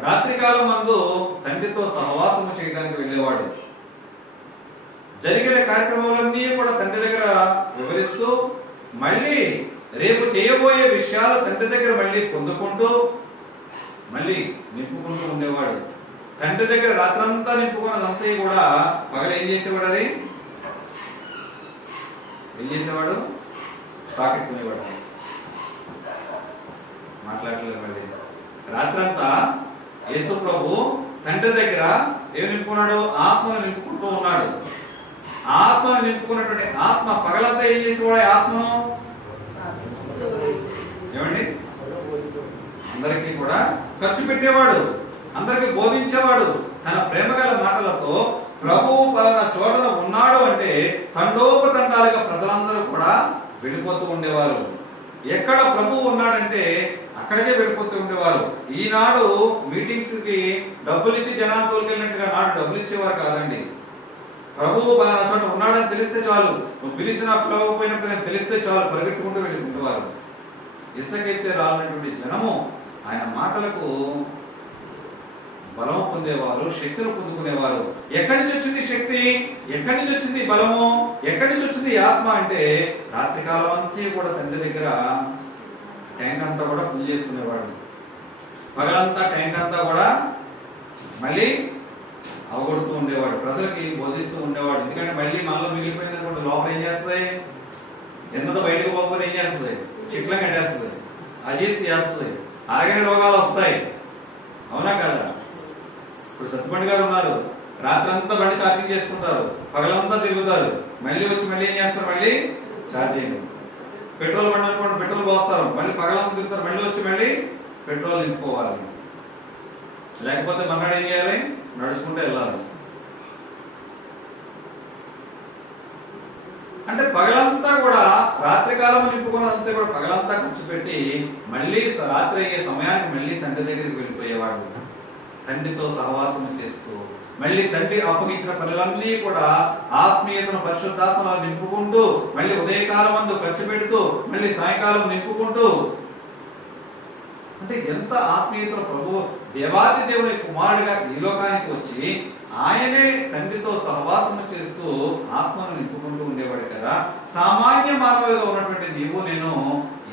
రాత్రికాలం మందు తండ్రితో సహవాసము చేయడానికి వెళ్ళేవాడు. జరిగిన కార్యక్రమాలన్నీ కూడా తండ్రి దగ్గర వివరిస్తూ మళ్ళీ రేపు చేయబోయే విషయాలు తండ్రి దగ్గర మళ్ళీ పొందుకుంటూ మళ్ళీ నింపుకుంటూ ఉండేవాడు. తండ్రి దగ్గర రాత్రంతా నింపుకున్నదంతా కూడా పగలు ఏం చేసేవాడు? అది ఏం చేసేవాడు? స్టాక్ ఎత్తుకునేవాడు. మాట్లాడలేదు. మళ్ళీ రాత్రంతా యేసు ప్రభు తండ్రి దగ్గర ఏమి నింపుకున్నాడు? ఆత్మను నింపుకుంటూ ఉన్నాడు. ఆత్మను నింపుకున్నటువంటి ఆత్మ పగలంతా ఏం చేసేవాడు? ఆత్మను ఏమండి అందరికీ కూడా ఖర్చు పెట్టేవాడు, అందరికి బోధించేవాడు. తన ప్రేమగల మాటలతో ప్రభువు పలానా చోటన ఉన్నాడు అంటే తండోపతండాలుగా ప్రజలందరూ కూడా వెళ్ళిపోతూ ఉండేవారు. ఎక్కడ ప్రభువు ఉన్నాడంటే అక్కడికే వెళ్ళిపోతూ ఉండేవారు. ఈనాడు మీటింగ్స్ కి డబ్బులు ఇచ్చి జనాలు తోలుకెళ్ళినట్టుగా నాడు డబ్బులు ఇచ్చేవారు కాదండి. ప్రభువు పలానా చోట ఉన్నాడని తెలిస్తే చాలు, నువ్వు పిలిచినా పిలవకపోయినప్పుడు తెలిస్తే చాలు, పరిగెట్టుకుంటూ వెళ్ళిపోయేవారు. ఇసుకైతే రాలినటువంటి జనము ఆయన మాటలకు బలము పొందేవారు, శక్తిని పొందుకునేవారు. ఎక్కడి నుంచి వచ్చింది శక్తి? ఎక్కడి నుంచి వచ్చింది బలము? ఎక్కడి నుంచి వచ్చింది ఆత్మ అంటే రాత్రికాలం అంతా కూడా తండ్రి దగ్గర ట్యాంక్ అంతా కూడా ఫుల్ చేసుకునేవాడు. పగలంతా ట్యాంక్ అంతా కూడా మళ్ళీ అవగొడుతూ ఉండేవాడు, ప్రజలకి బోధిస్తూ ఉండేవాడు. ఎందుకంటే మళ్ళీ మనలో మిగిలిపోయింది అనుకుంటే లోపల ఏం చేస్తుంది? చిన్నది బయటకు పోకపోతే ఏం చేస్తుంది? చిట్లం కట్టేస్తుంది, అజీర్తి చేస్తుంది, ఆరోగ్య రోగాలు వస్తాయి. అవునా కదా? ఇప్పుడు సత్తుపండి గారు ఉన్నారు, రాత్రంతా బండి ఛార్జింగ్ చేసుకుంటారు, పగలంతా తిరుగుతారు, మళ్ళీ వచ్చి మళ్ళీ ఏం చేస్తారు? మళ్ళీ ఛార్జింగ్. పెట్రోల్ బండి అనుకోండి, పెట్రోల్ పోస్తారు, మళ్ళీ పగలంతా తిరుగుతారు, మళ్ళీ వచ్చి మళ్ళీ పెట్రోల్ నింపుకోవాలి. లేకపోతే మన్నాడు ఏం చేయాలి? నడుచుకుంటూ వెళ్ళాలి. అంటే పగలంతా కూడా రాత్రికాలం నింపుకున్నంతా కూడా పగలంతా ఖర్చు పెట్టి మళ్ళీ రాత్రి అయ్యే సమయానికి మళ్ళీ తండ్రి దగ్గరికి వెళ్ళిపోయేవాడు. తండ్రితో సహవాసం చేస్తూ మళ్ళీ తండ్రి అప్పగించిన పనులన్నీ కూడా ఆత్మీయతను పరిశుద్ధాత్మలో నింపుకుంటూ మళ్ళీ ఉదయకాలం మందు ఖర్చు పెడుతూ మళ్ళీ సాయంకాలం నింపుకుంటూ, అంటే ఎంత ఆత్మీయతలో ప్రభు దేవాది దేవుని కుమారుడిగా ఈ లోకానికి వచ్చి ఆయనే తండ్రితో సహవాసం చేస్తూ ఆత్మను నింపుకుంటూ ఉండేవాడు కదా. సామాన్య మానవులుగా ఉన్నటువంటి నీవు నేను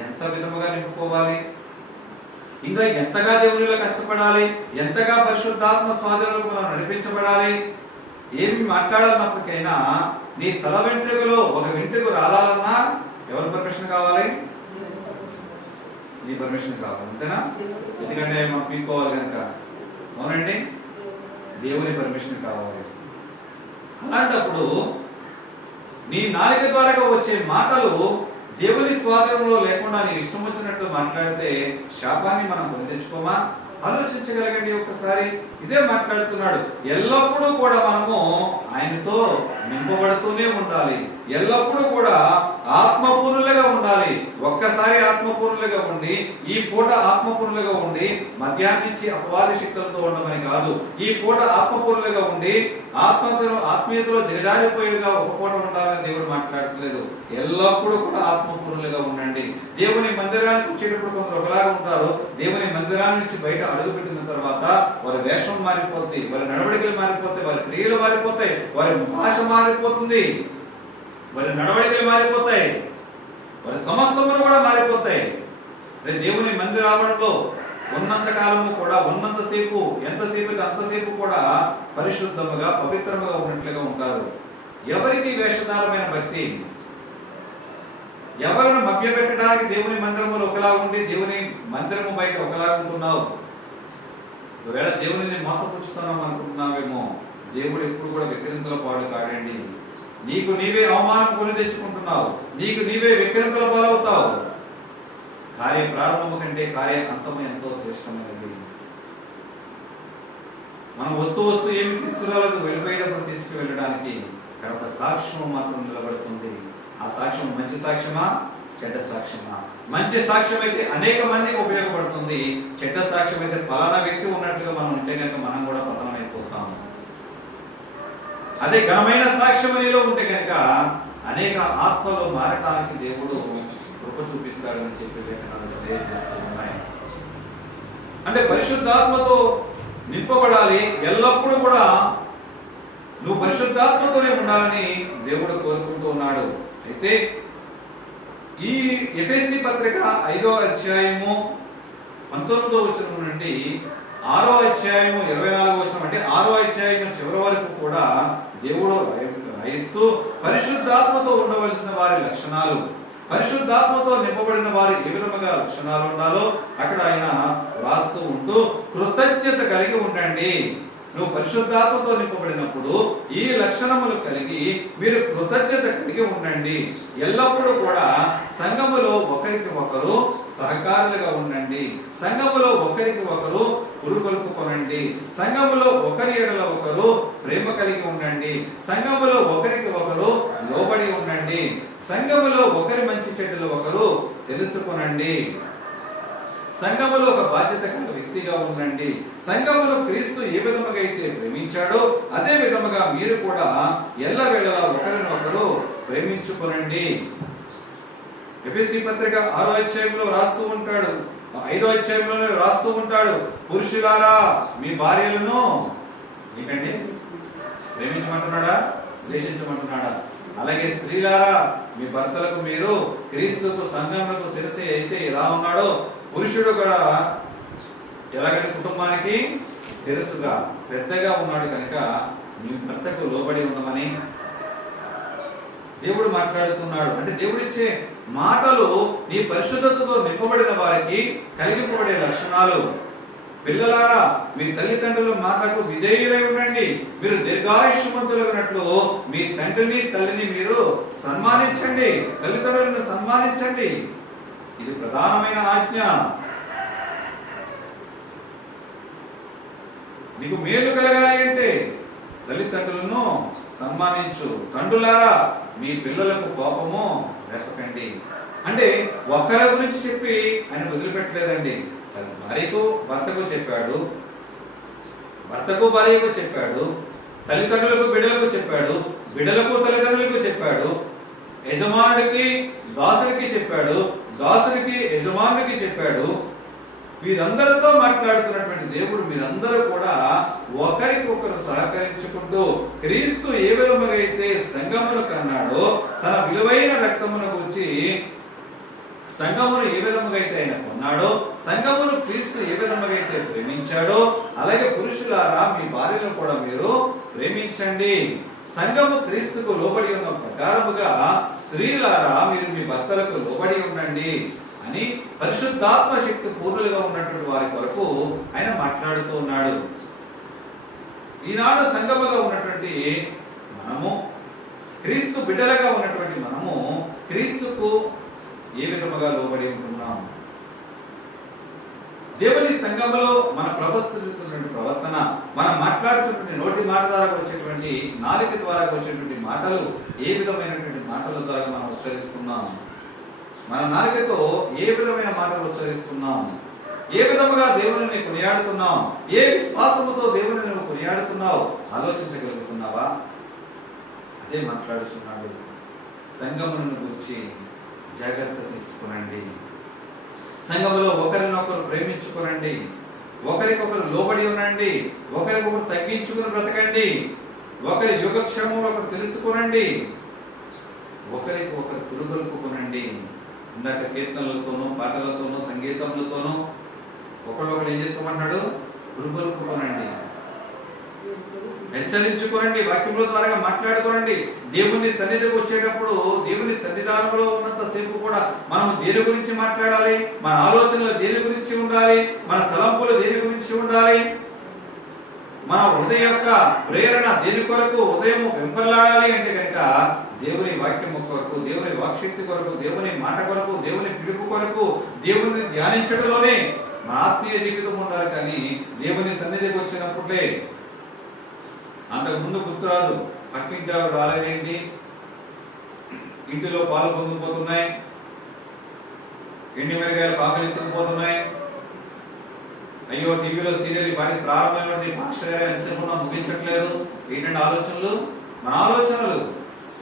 ఎంత విధముగా నింపుకోవాలి? ఇంకా ఎంతగా దేవునిలో కష్టపడాలి? ఎంతగా పరిశుద్ధాత్మ స్వాధీనంలో మనం నడిపించబడాలి? ఏమి మాట్లాడాలన్నప్పటికైనా నీ తల వెంట్రుకలో ఒక వెంట్రుకు రావాలన్నా ఎవరి పర్మిషన్ కావాలి? నీ పర్మిషన్ కావాలి, అంతేనా? ఎందుకంటే మనం పీకోవాలి కనుక. అవునండి, దేవుని పర్మిషన్ కావాలి. అలాంటప్పుడు నీ నాలుక ద్వారా వచ్చే మాటలు దేవుని స్వాధీనంలో లేకుండా నీ ఇష్టం వచ్చినట్టు మాట్లాడితే శాపాన్ని మనం కొని తెచ్చుకోమా? ఆలోచించగలగండి ఒక్కసారి. ఇదే మాట్లాడుతున్నాడు. ఎల్లప్పుడూ కూడా మనము ఆయనతో నింపబడుతూనే ఉండాలి. ఎల్లప్పుడూ కూడా ఆత్మపూర్ణులుగా ఉండాలి. ఒక్కసారి ఆత్మపూర్ణులుగా ఉండి ఈ పూట ఆత్మపూర్ణులుగా ఉండి మధ్యాహ్నం నుంచి అపవాది శక్తులతో ఉండమని కాదు. ఈ పూట ఆత్మపూర్ణులుగా ఉండి ఆత్మీయతలో దిగజారిపోయేగా ఒక పూట ఉండాలని దేవుడు మాట్లాడట్లేదు. ఎల్లప్పుడూ కూడా ఆత్మపూర్ణులుగా ఉండండి. దేవుని మందిరానికి వచ్చేటప్పుడు కొందరు ఒకలాగా ఉంటారు. దేవుని మందిరాన్ని నుంచి బయట అడుగు పెట్టిన తర్వాత వారి వేషం మారిపోతాయి, వారి నడవడికలు మారిపోతాయి, వారి క్రియలు మారిపోతాయి, వారి భాష మారిపోతుంది, వారి నడవడికలు మారిపోతాయి, వారి సమస్తములు కూడా మారిపోతాయి. దేవుని మందిరావడంలో ఉన్నంత కాలము కూడా ఉన్నంతసేపు ఎంతసేపు అంతసేపు కూడా పరిశుద్ధముగా పవిత్రముగా ఉన్నట్లుగా ఉంటారు. ఎవరికి వేషధారమైన భక్తి, ఎవరిని మభ్యపెట్టడానికి దేవుని మందిరములు ఒకలా ఉండి దేవుని మందిరము బయట ఒకలా ఉంటున్నావు. ఒకవేళ దేవుని మోసపుచ్చుతున్నాం అనుకుంటున్నావేమో. దేవుడు ఎప్పుడు కూడా విక్రింతల పాడు కాడండి. నీకు నీవే అవమానం కొని తెచ్చుకుంటున్నావు, నీకు నీవే విక్రింతల పాలవుతావు. కార్య ప్రారంభము కంటే కార్య అంతము ఎంతో శ్రేష్టమైనది. మనం వస్తూ ఏమి తీసుకురాలేదు, వెళ్ళిపోయేటప్పుడు తీసుకువెళ్ళడానికి ఇక్కడ ఒక సాక్ష్యం మాత్రం నిలబడుతుంది. ఆ సాక్ష్యం మంచి సాక్ష్యమా చెడ్డ సాక్ష్యమా? మంచి సాక్ష్యం అయితే అనేక మందికి ఉపయోగపడుతుంది. చెడ్డ సాక్ష్యం అయితే ఫలానా వ్యక్తి ఉన్నట్లుగా మనం ఉంటే కనుక మనం కూడా పతనమైపోతాము. అదే ఘనమైన సాక్ష్యం నీలో ఉంటే కనుక అనేక ఆత్మలో మారటానికి దేవుడు కృప చూపిస్తాడని చెప్పి లేఖనాలు తెలియజేస్తూ ఉన్నాయి. అంటే పరిశుద్ధాత్మతో నింపబడాలి. ఎల్లప్పుడూ కూడా నువ్వు పరిశుద్ధాత్మతోనే ఉండాలని దేవుడు కోరుకుంటూ ఉన్నాడు. అయితే ఈ ఎఫెసీ పత్రిక 5వ అధ్యాయము 19వ వచనం నుండి 6వ అధ్యాయము 24వ వచనం, అంటే 6వ అధ్యాయం చివరి వరకు కూడా దేవుడు రాయిస్తూ పరిశుద్ధాత్మతో ఉండవలసిన వారి లక్షణాలు, పరిశుద్ధాత్మతో నింపబడిన వారి ఏ విధముగా లక్షణాలు ఉండాలో అక్కడ ఆయన రాస్తూ ఉంటూ కృతజ్ఞత కలిగి ఉండండి. నువ్వు పరిశుద్ధాత్మతో నింపబడినప్పుడు ఈ లక్షణములు కలిగి మీరు కృతజ్ఞత కలిగి ఉండండి. ఎల్లప్పుడూ కూడా సంఘములో ఒకరికి ఒకరు సహకారులుగా ఉండండి. సంఘములో ఒకరికి ఒకరు పురుగొల్పుకొనండి. సంఘములో ఒకరి ఎడల ఒకరు ప్రేమ కలిగి ఉండండి. సంఘములో ఒకరికి ఒకరు లోబడి ఉండండి. సంఘములో ఒకరి మంచి చెడ్డలు ఒకరు తెలుసుకొనండి. సంఘములో ఒక బాధ్యత కలిగిన వ్యక్తిగా ఉండండి. సంఘమును క్రీస్తు ఏ విధముగా అయితే ప్రేమించాడో అదే విధముగా మీరు కూడా ఎల్లవేళలా ఒకరినొకరు ప్రేమించుకొనండి. ఎఫెసీ పత్రిక 6వ అధ్యాయంలో రాస్తూ ఉంటాడు, 5వ అధ్యాయంలో రాస్తూ ఉంటాడు, పురుషులారా మీ భార్యలను ఏంటండి ప్రేమించమంటున్నాడా, ద్వేషించమంటున్నాడా? అలాగే స్త్రీలారా మీ భర్తలకు మీరు క్రీస్తుకు సంఘములకు శిరస్సు అయితే ఎలా ఉన్నాడో పురుషుడు కూడా ఎలాగంటే కుటుంబానికి శిరస్సుగా పెద్దగా ఉన్నాడు కనుక మీ భర్తకు లోబడి ఉండమని దేవుడు మాట్లాడుతున్నాడు. అంటే దేవుడిచ్చే మాటలు నీ పరిశుద్ధతతో నింపబడిన వారికి కలిగిపోబడే లక్షణాలు. పిల్లలారా మీ తల్లిదండ్రుల మాటకు విధేయులై ఉండండి. మీరు దీర్ఘాయుష్మంతులైనట్లు మీ తండ్రిని తల్లిని మీరు సన్మానించండి, తల్లిదండ్రులను సన్మానించండి. ఇది ప్రధానమైన ఆజ్ఞ. నీకు మేలు కలగాలి అంటే తల్లిదండ్రులను సన్మానించు. తండ్రులారా మీ పిల్లలకు కోపము రేపకండి. అంటే ఒకరి గురించి చెప్పి ఆయన వదిలిపెట్టలేదండి. భార్యకు భర్తకు చెప్పాడు, భర్తకు భార్యకు చెప్పాడు, తల్లిదండ్రులకు బిడ్డలకు చెప్పాడు, బిడ్డలకు తల్లిదండ్రులకు చెప్పాడు, యజమానుడికి దాసుడికి చెప్పాడు, దాసుడికి యజమానుడికి చెప్పాడు. వీరందరితో మాట్లాడుతున్నటువంటి దేవుడు మీరందరూ కూడా ఒకరికొకరు సహకరించుకుంటూ క్రీస్తు ఏ విధముగా అయితే సంఘమును కన్నాడో తన విలువైన రక్తమును గురించి సంఘమును ఏ విధముగా అయితే ఆయన కొన్నాడో, సంఘమును క్రీస్తు ఏ విధముగా అయితే ప్రేమించాడో అలాగే పురుషులారా మీ భార్యను కూడా మీరు ప్రేమించండి. సంఘము క్రీస్తుకు లోబడి ఉన్న ప్రకారముగా స్త్రీలారా మీరు మీ భర్తలకు లోబడి ఉండండి అని పరిశుద్ధాత్మ శక్తి పూర్ణులుగా ఉన్నటువంటి వారి కొరకు ఆయన మాట్లాడుతూ ఉన్నాడు. ఈనాడు సంఘముగా ఉన్నటువంటి మనము, క్రీస్తు బిడ్డలుగా ఉన్నటువంటి మనము క్రీస్తుకు ఏ విధముగా లోబడి ఉంటున్నాం? దేవుని సంఘములో మన ప్రవర్తిస్తున్నటువంటి ప్రవర్తన, మనం మాట్లాడుతున్నటువంటి నోటి మాట ద్వారా వచ్చేటువంటి నాలుక ద్వారా వచ్చేటువంటి మాటలు ఏ విధమైనటువంటి మాటల ద్వారా మనం ఉచ్చరిస్తున్నాం, మన నాలుకతో ఏ విధమైన మాటలు ఉచ్చరిస్తున్నాం, ఏ విధముగా దేవుని కొనియాడుతున్నాం, ఏ విశ్వాసముతో దేవుని నువ్వు కొనియాడుతున్నావు ఆలోచించగలుగుతున్నావా? అదే మాట్లాడుతున్నాడు. సంఘమును గురించి జాగ్రత్త తీసుకునండి. సంఘములో ఒకరినొకరు ప్రేమించుకునండి, ఒకరికొకరు లోబడి ఉండండి, ఒకరికొకరు తగ్గించుకుని బ్రతకండి, ఒకరి యోగక్షేమం ఒకరు తెలుసుకునండి, ఒకరికి ఒకరు పురుగొల్పుకునండి. ఇందాక కీర్తనలతోనూ పాటలతోనూ సంగీతములతోనూ ఒకరొకరు ఏం చేసుకోమంటాడు? పురుగొల్పుకోనండి, హెచ్చరించుకోనండి, వాక్యముల ద్వారా మాట్లాడుకోనండి. దేవుని సన్నిధికి వచ్చేటప్పుడు దేవుని సన్నిధానంలో ఉన్నంత సేపు కూడా మనం దేని గురించి మాట్లాడాలి, మన ఆలోచనలు దేని గురించి ఉండాలి, మన తలంపులు దేని గురించి ఉండాలి, మన హృదయ యొక్క ప్రేరణ దేని కొరకు ఉదయం వెంపర్లాడాలి అంటే కనుక దేవుని వాక్యం కొరకు, దేవుని వాక్శక్తి కొరకు, దేవుని మాట కొరకు, దేవుని పిలుపు కొరకు, దేవుని ధ్యానించడంలోనే మన ఆత్మీయ జీవితం ఉండాలి. కానీ దేవుని సన్నిధికి వచ్చినప్పుడే అంతకు ముందు గుర్తురాదు, పక్కింటి ఆవిడ రాలేదేంటి, ఇంటిలో పాలు పొందుకుపోతున్నాయి, ఎండి మిరగాయలు కాకులు ఎత్తుకుపోతున్నాయి, అయ్యో టీవీలో సీరియల్ వాటికి ప్రారంభమైనటువంటి పాస్టర్ గారు ఎంతసేపు ముగించట్లేదు. ఏంటంటే ఆలోచనలు, మన ఆలోచనలు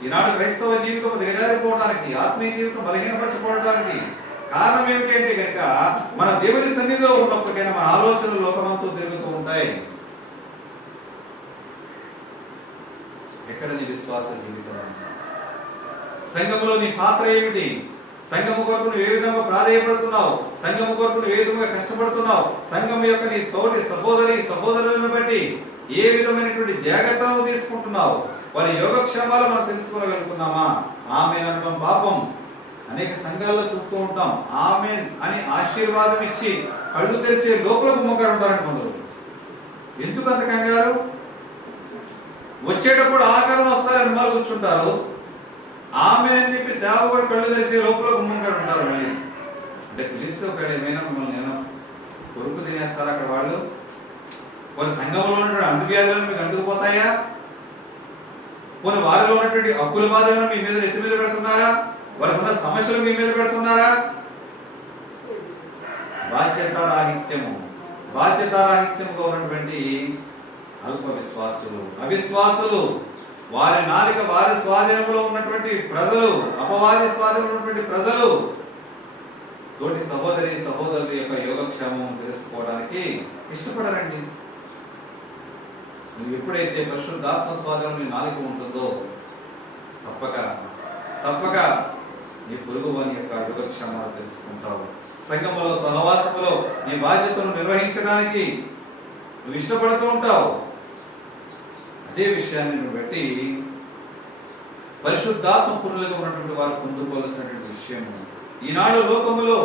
ఈనాడు క్రైస్తవ జీవితం దిగజారిపోవడానికి, ఆత్మీయ జీవితం బలహీనపరచుకోవడానికి కారణం ఏమిటి అంటే కనుక మన దేవుని సన్నిధిలో ఉన్నప్పటికైనా మన ఆలోచనలు లోకమంతో తిరుగుతూ ఉంటాయి. ఎక్కడ నీ విశ్వాస జీవితం? సంఘములో నీ పాత్ర ఏమిటి? సంఘము కొరకు నువ్వు ఏ విధంగా ప్రాధాన్యపడుతున్నావు? సంఘము కొరకు నువ్వు ఏ విధంగా కష్టపడుతున్నావు? సంఘము యొక్క నీ తోటి సహోదరులను బట్టి ఏ విధమైనటువంటి జాగ్రత్తలు తీసుకుంటున్నావు? వారి యోగక్షేమాలు మనం తెలుసుకోగలుగుతున్నామా? ఆమేన్ అనడం పాపం. అనేక సంఘాల్లో చూస్తూ ఉంటాం, ఆమేన్ అని ఆశీర్వాదం ఇచ్చి కళ్ళు తెరిచే లోపల గుమ్మకాడు ఉంటారంట కొందరు. ఎందుకు అంత కంగారు? వచ్చేటప్పుడు ఆకారం వస్తారని వాళ్ళు కూర్చుంటారు, ఆమె అని చెప్పి సేవకుడు కళ్ళు తెరిచే లోపల గుమ్మంగా ఉంటారు. మళ్ళీ అంటే పిలిస్తే ఒకవేళ ఏమైనా మిమ్మల్ని నేను కొరుకు తినేస్తారా అక్కడ వాళ్ళు? కొన్ని సంఘంలో ఉన్నటువంటి అంటువ్యాధులను మీకు అందుకుపోతాయా? కొన్ని వారిలో ఉన్నటువంటి అప్పుల బాధలను మీ మీద ఎత్తి మీద పెడుతున్నారా? వారికి ఉన్న సమస్యలు మీ మీద పెడుతున్నారా? బాధ్యతారాహిత్యముగా ఉన్నటువంటి అల్ప విశ్వాసులు, అవిశ్వాసులు, వారి నాలిక వారి స్వాధీనంలో ఉన్నటువంటి ప్రజలు, అపవాది స్వాధీనంలో ఉన్నటువంటి ప్రజలు తోటి సహోదరుల యొక్క యోగక్షేమం తెలుసుకోవడానికి ఇష్టపడరండి. నువ్వు ఎప్పుడైతే పరిశుద్ధాత్మ స్వాధీనం నీ నాలిక ఉంటుందో తప్పక నీ పొరుగు వాని యొక్క యోగక్షేమాలు తెలుసుకుంటావు. సంఘములో సహవాసములో నీ బాధ్యతను నిర్వహించడానికి నువ్వు ఇష్టపడుతూ ఉంటావు. అదే విషయాన్ని నువ్వు బట్టి పరిశుద్ధాత్మ పురులుగా ఉన్నటువంటి వారు పొందుకోవాల్సినటువంటి విషయం ఈనాడు లోకములో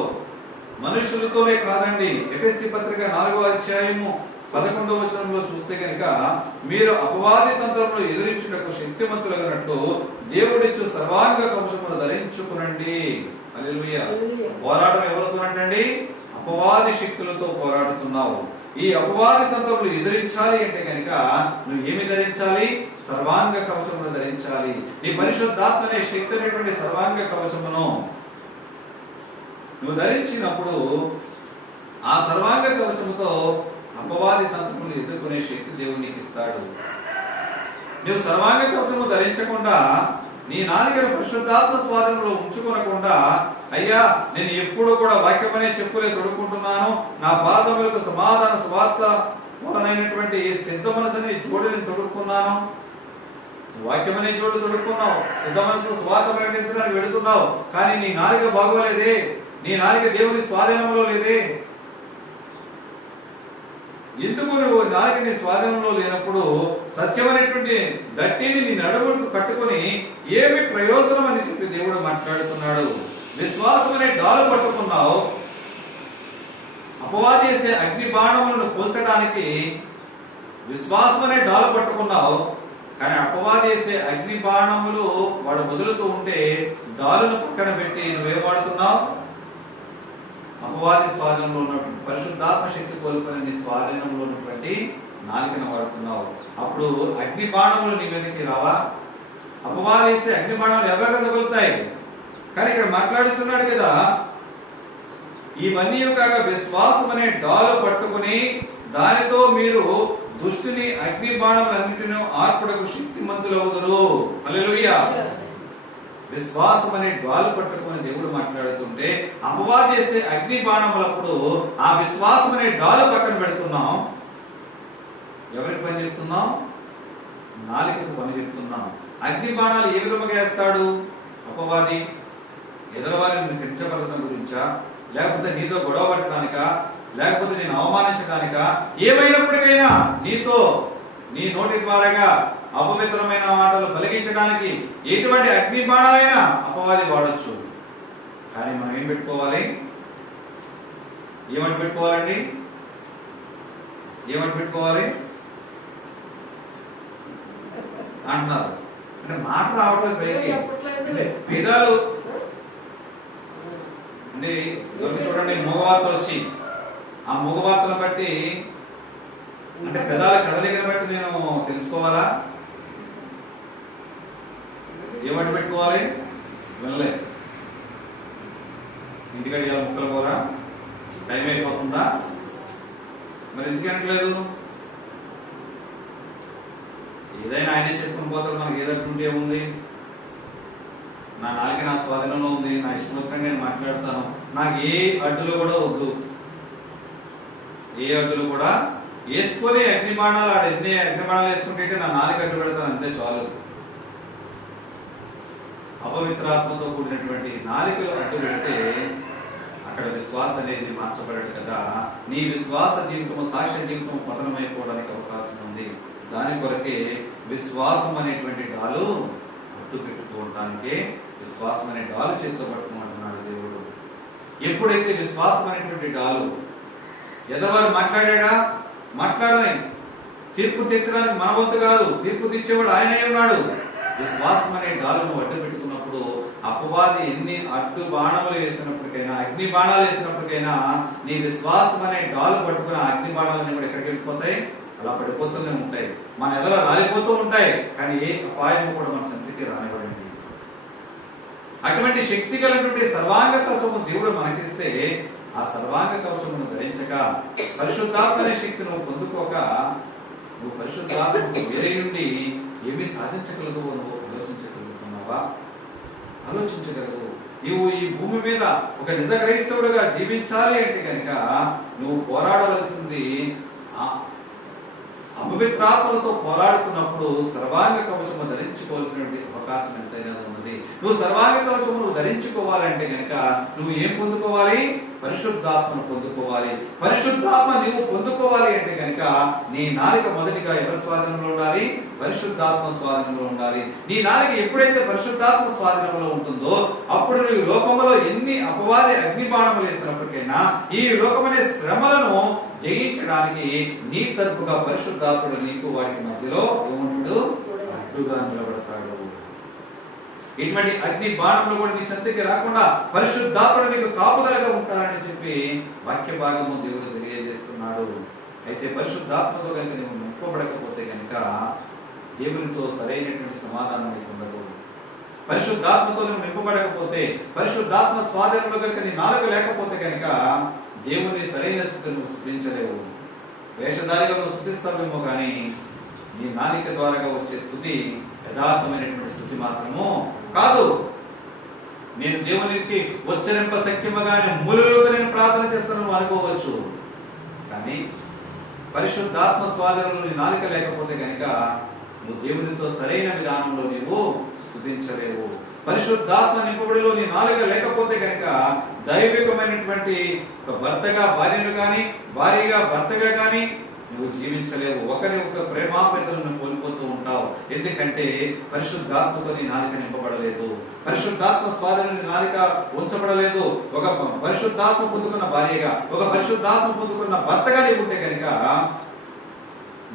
మనుషులతోనే కాదండి. ఎఫెసీ పత్రిక 4వ అధ్యాయము 11వ వచనంలో చూస్తే కనుక మీరు అపవాది తంత్రములు ఎదిరించుటకు శక్తిమంతులైనట్లు దేవుడిచ్చు సర్వాంగ కవచమును ధరించుకునండి. హల్లెలూయా. పోరాటం ఎవరితోనండి? అపవాది శక్తులతో పోరాడుతున్నావు. ఈ అపవాది తంత్రములు ఎదిరించాలి అంటే కనుక నువ్వు ఏమి ధరించాలి? సర్వాంగ కవచమును ధరించాలి. నీ పరిశుద్ధాత్మ అనే శక్తి అనేటువంటి సర్వాంగ కవచమును నువ్వు ధరించినప్పుడు ఆ సర్వాంగ కవచముతో అపవాది తంత్రములు ఎదుర్కొనే శక్తి దేవుడు నీకు ఇస్తాడు. నువ్వు సర్వాంగ కవచము ధరించకుండా నీ నాలుకను పరిశుద్ధాత్మ స్వాధీనంలో ఉంచుకోనకుండా, అయ్యా నేను ఎప్పుడు కూడా వాక్యమనే చెప్పులే తొడుక్కుంటున్నాను, నా పాదములకు సమాధాన స్వార్థ వలనైనటువంటి సిద్ధ మనసుని జోడిని తొడుక్కున్నాను, వాక్యమనే జోడు తొడుక్కున్నావు, సిద్ధ మనసు స్వార్థ ప్రకటించడానికి వెళుతున్నావు, కానీ నీ నాలుక బాగోలేదే, నీ నాలుక దేవుని స్వాధీనంలో లేదే. ఎందుకు నువ్వు నాలుక నీ స్వాధీనంలో లేనప్పుడు సత్యమైనటువంటి దట్టిని నీ నడుములకు కట్టుకొని ఏమి ప్రయోజనం అని చెప్పి దేవుడు మాట్లాడుతున్నాడు. విశ్వాసం అనే డాలు పట్టుకున్నావు, అపవాది చేసే అగ్ని బాణములను కూల్చడానికి విశ్వాసం అనే డాలు పట్టుకున్నావు, కానీ అపవాది చేసే అగ్ని బాణములు వాడు వదులుతూ ఉంటే డాలును పక్కన పెట్టి నువ్వేం వాడుతున్నావు? అపవాది స్వాధీనంలో ఉన్నటువంటి పరిశుద్ధాత్మ శక్తి కోల్పోయిన నీ స్వాధీనంలో ఉన్నటువంటి నాలుకను వాడుతున్నావు. అప్పుడు అగ్ని బాణములు నీ మీదకి రావా? అపవాది ఇస్తే అగ్ని బాణాలు ఎవరికి తగులుతాయి? కానీ ఇక్కడ మాట్లాడుతున్నాడు కదా, ఇవన్నీ కాక విశ్వాసం అనే డాలు పట్టుకుని దానితో మీరు దుష్టుని అగ్ని బాణములన్నిటిని ఆర్పుటకు శక్తిమంతులవుదురు. హల్లెలూయా. విశ్వాసం అనే డాలు పట్టుకుని దేవుడు మాట్లాడుతుంటే అపవాది చేసే అగ్ని బాణములప్పుడు ఆ విశ్వాసం అనే డాలు పక్కన పెడుతున్నాం. ఎవరికి పని చెప్తున్నాం? నాలుకకు పని చెప్తున్నాం. అగ్ని బాణాలు ఏ విధంగా వేస్తాడు అపవాది? ఎదురువారిని కించపరచడం గురించా, లేకపోతే నీతో గొడవ పట్టడానిక, లేకపోతే నేను అవమానించడానిక, ఏమైనప్పటికైనా నీతో నీ నోటి ద్వారాగా అపవిత్రమైన మాటలు పలికించడానికి ఎటువంటి అగ్ని బాణాలైనా అపవాది వాడొచ్చు. కానీ మనం ఏం పెట్టుకోవాలి? ఏమని పెట్టుకోవాలండి? ఏమని పెట్టుకోవాలి అంటున్నారు. అంటే మాట రావట్లేదు పైకి, అంటే పెదాలు అంటే చూడండి, మూగవార్తలు వచ్చి ఆ మూగవార్తను బట్టి అంటే పెదాల కదలికను బట్టి నేను తెలుసుకోవాలా? ఏమంటే పెట్టుకోవాలి? వినలే, ఇంటికాడ ఇలా ముక్కలు పోరా, టైం అయిపోతుందా? మరి ఎందుకు అనట్లేదు? ఏదైనా ఆయనే చెప్పుకుని పోతారు. మనకి ఏదైతే ఉంది, నా నాలుక నా స్వాధీనంలో ఉంది, నా ఇష్టమొచ్చినట్టు నేను మాట్లాడతాను, నాకు ఏ అడ్డులు కూడా వద్దు. ఏ అడ్డులు కూడా వేసుకొని అగ్ని బాణాలు అగ్ని బాణాలు వేసుకుంటే నా నాలుక అడ్డు పెడతాను, అంతే చాలు. అపవిత్రాత్మతో కూడినటువంటి నాలుకలు అడ్డు పెడితే అక్కడ విశ్వాసం అనేది మార్చబడదు కదా. నీ విశ్వాస జీవితము, సాక్ష్య జీవితం పతనమైపోవడానికి అవకాశం ఉంది. దాని కొరకే విశ్వాసం అనేటువంటి డాలు అడ్డు పెట్టుకోవటానికే విశ్వాసం అనే డాలు చేతితో పట్టుకోమంటున్నాడు దేవుడు. ఎప్పుడైతే విశ్వాసం అనేటువంటి డాలు ఎదవారు మాట్లాడా, మాట్లాడని, తీర్పు తీర్చడానికి మన వంతు కాదు, తీర్పు తీర్చేవాడు ఆయనే ఉన్నాడు. విశ్వాసం అనే డాలును అడ్డు పెట్టుకున్నప్పుడు అపవాది ఎన్ని అడ్డు బాణములు వేసినప్పటికైనా, అగ్ని బాణాలు వేసినప్పటికైనా, నీ విశ్వాసం అనే డాలు పట్టుకున్న అగ్ని బాణాలన్నీ కూడా ఎక్కడికి వెళ్ళిపోతాయి? అలా పడిపోతూనే ఉంటాయి, మన ఎదలో రాలిపోతూ ఉంటాయి. కానీ ఏ అపాయము కూడా మన చెంతకి రానివ్వడండి. అటువంటి శక్తి కలిగినటువంటి సర్వాంగ కవచము దేవుడు మనకిస్తే ఆ సర్వాంగ కవచమును ధరించక పరిశుద్ధాత్మ అనే శక్తి నువ్వు పొందుకోక నువ్వు పరిశుద్ధాత్మకు వేరే నుండి ఏమి సాధించగలదు నువ్వు ఆలోచించగలుగుతున్నావా? ఆలోచించగలవు. నువ్వు ఈ భూమి మీద ఒక నిజ క్రైస్తవుడుగా జీవించాలి అంటే కనుక నువ్వు పోరాడవలసింది అపవిత్రాత్మలతో పోరాడుతున్నప్పుడు సర్వాంగ కవచము ధరించుకోవాల్సినటువంటి అవకాశం ఎంతైనా ఉన్నది. నువ్వు సర్వాంగ కవచము ధరించుకోవాలంటే కనుక నువ్వు ఏం పొందుకోవాలి? పరిశుద్ధాత్మను పొందుకోవాలి. పరిశుద్ధాత్మ నువ్వు పొందుకోవాలి అంటే కనుక నీ నాలుక మొదటిగా ఎవరి స్వాధీనంలో ఉండాలి? పరిశుద్ధాత్మ స్వాధీనంలో ఉండాలి. నీ నాలుక ఎప్పుడైతే పరిశుద్ధాత్మ స్వాధీనంలో ఉంటుందో అప్పుడు నువ్వు లోకములో ఎన్ని అపవాది అగ్ని బాణములు వేసినప్పటికైనా ఈ లోకమనే శ్రమలను జయించడానికి నీ తరపుగా పరిశుద్ధాత్ముడు నీకు వారికి మధ్యలో ఏముంటాడు? అడ్డుగా నిలబడతాడు. ఇటువంటి అగ్ని బాణములు కూడా నీ చెంతకి రాకుండా పరిశుద్ధాత్ముడు నీకు కాపుదలగా ఉంటారని చెప్పి వాక్య భాగము దేవుడు తెలియజేస్తున్నాడు. అయితే పరిశుద్ధాత్మతో కనుక నువ్వు నింపబడకపోతే కనుక దేవునితో సరైనటువంటి సమాధానం నీకు ఉండదు. పరిశుద్ధాత్మతో నువ్వు నింపబడకపోతే, పరిశుద్ధాత్మ స్వాధీనంలో కనుక నీ నాలుక లేకపోతే కనుక దేవుని సరైన స్థితిని నువ్వు స్తుతించలేవు. వేషధారిగా నువ్వు స్తుతిస్తావేమో కానీ నీ నాలిక ద్వారా వచ్చే స్థుతి యథార్థమైనటువంటి స్థుతి మాత్రము కాదు. నేను దేవునికి ఉచ్చరింప శక్యమగానే మూలలోకి నేను ప్రార్థన చేస్తాను అనుకోవచ్చు, కానీ పరిశుద్ధాత్మ స్వాధీనంలో నీ నాలిక లేకపోతే కనుక నువ్వు దేవునితో సరైన విధానంలో నీవు స్తుతించలేవు. పరిశుద్ధాత్మ నింపబడిలో నీ నాలుక లేకపోతే కనుక దైవికమైనటువంటి ఒక భర్తగా భార్యను కానీ, భార్యగా భర్తగా కానీ నువ్వు జీవించలేవు. ఒకరి ఒక ప్రేమాపేతలను కోల్పోతూ ఉంటావు. ఎందుకంటే పరిశుద్ధాత్మతో నీ నాలిక నింపబడలేదు, పరిశుద్ధాత్మ స్వాధీనం నీ నాలిక ఉంచబడలేదు. ఒక పరిశుద్ధాత్మ పొందుకున్న భార్యగా, ఒక పరిశుద్ధాత్మ పొందుకున్న భర్తగా నీవు ఉంటే కనుక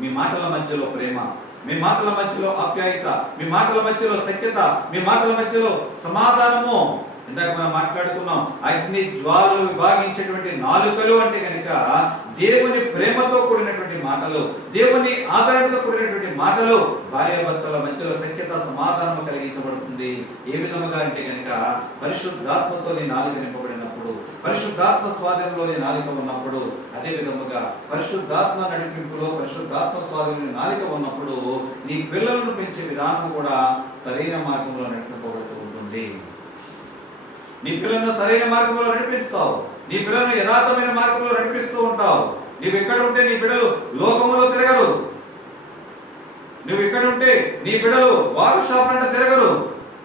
మీ మాటల మధ్యలో ప్రేమ, మీ మాటల మధ్యలో ఆప్యాయత, మీ మాటల మధ్యలో సఖ్యత, మీ మాటల మధ్యలో సమాధానము ఇందాక మనం మాట్లాడుకున్నాం, అగ్ని జ్వాలలు విభాగించేటువంటి నాలుకలు అంటే కనుక దేవుని ప్రేమతో కూడినటువంటి మాటలు, దేవుని ఆదరణతో కూడినటువంటి మాటలు భార్యాభర్తల మధ్యలో సఖ్యత సమాధానం కలిగించబడుతుంది. ఏ విధముగా అంటే కనుక పరిశుద్ధాత్మతో నీ నాలుక నింపబడినప్పుడు, పరిశుద్ధాత్మ స్వాధీనంలో నీ నాలుక ఉన్నప్పుడు, అదే విధముగా పరిశుద్ధాత్మ నడిపింపులో పరిశుద్ధాత్మ స్వాధీనంలో నాలుక ఉన్నప్పుడు నీ పిల్లలను పెంచే విధానం కూడా సరైన మార్గంలో నడిపింపబడుతూ ఉంటుంది. నీ పిల్లలను సరైన మార్గంలో నడిపిస్తావు, నీ పిల్లలను యథార్థమైన మార్గంలో నడిపిస్తూ ఉంటావు. నువ్వు ఎక్కడ ఉంటే నీ బిడ్డలు లోకములో తిరగరు, నువ్వు ఇక్కడ ఉంటే నీ బిడ్డలు వారు షాపులంట తిరగరు.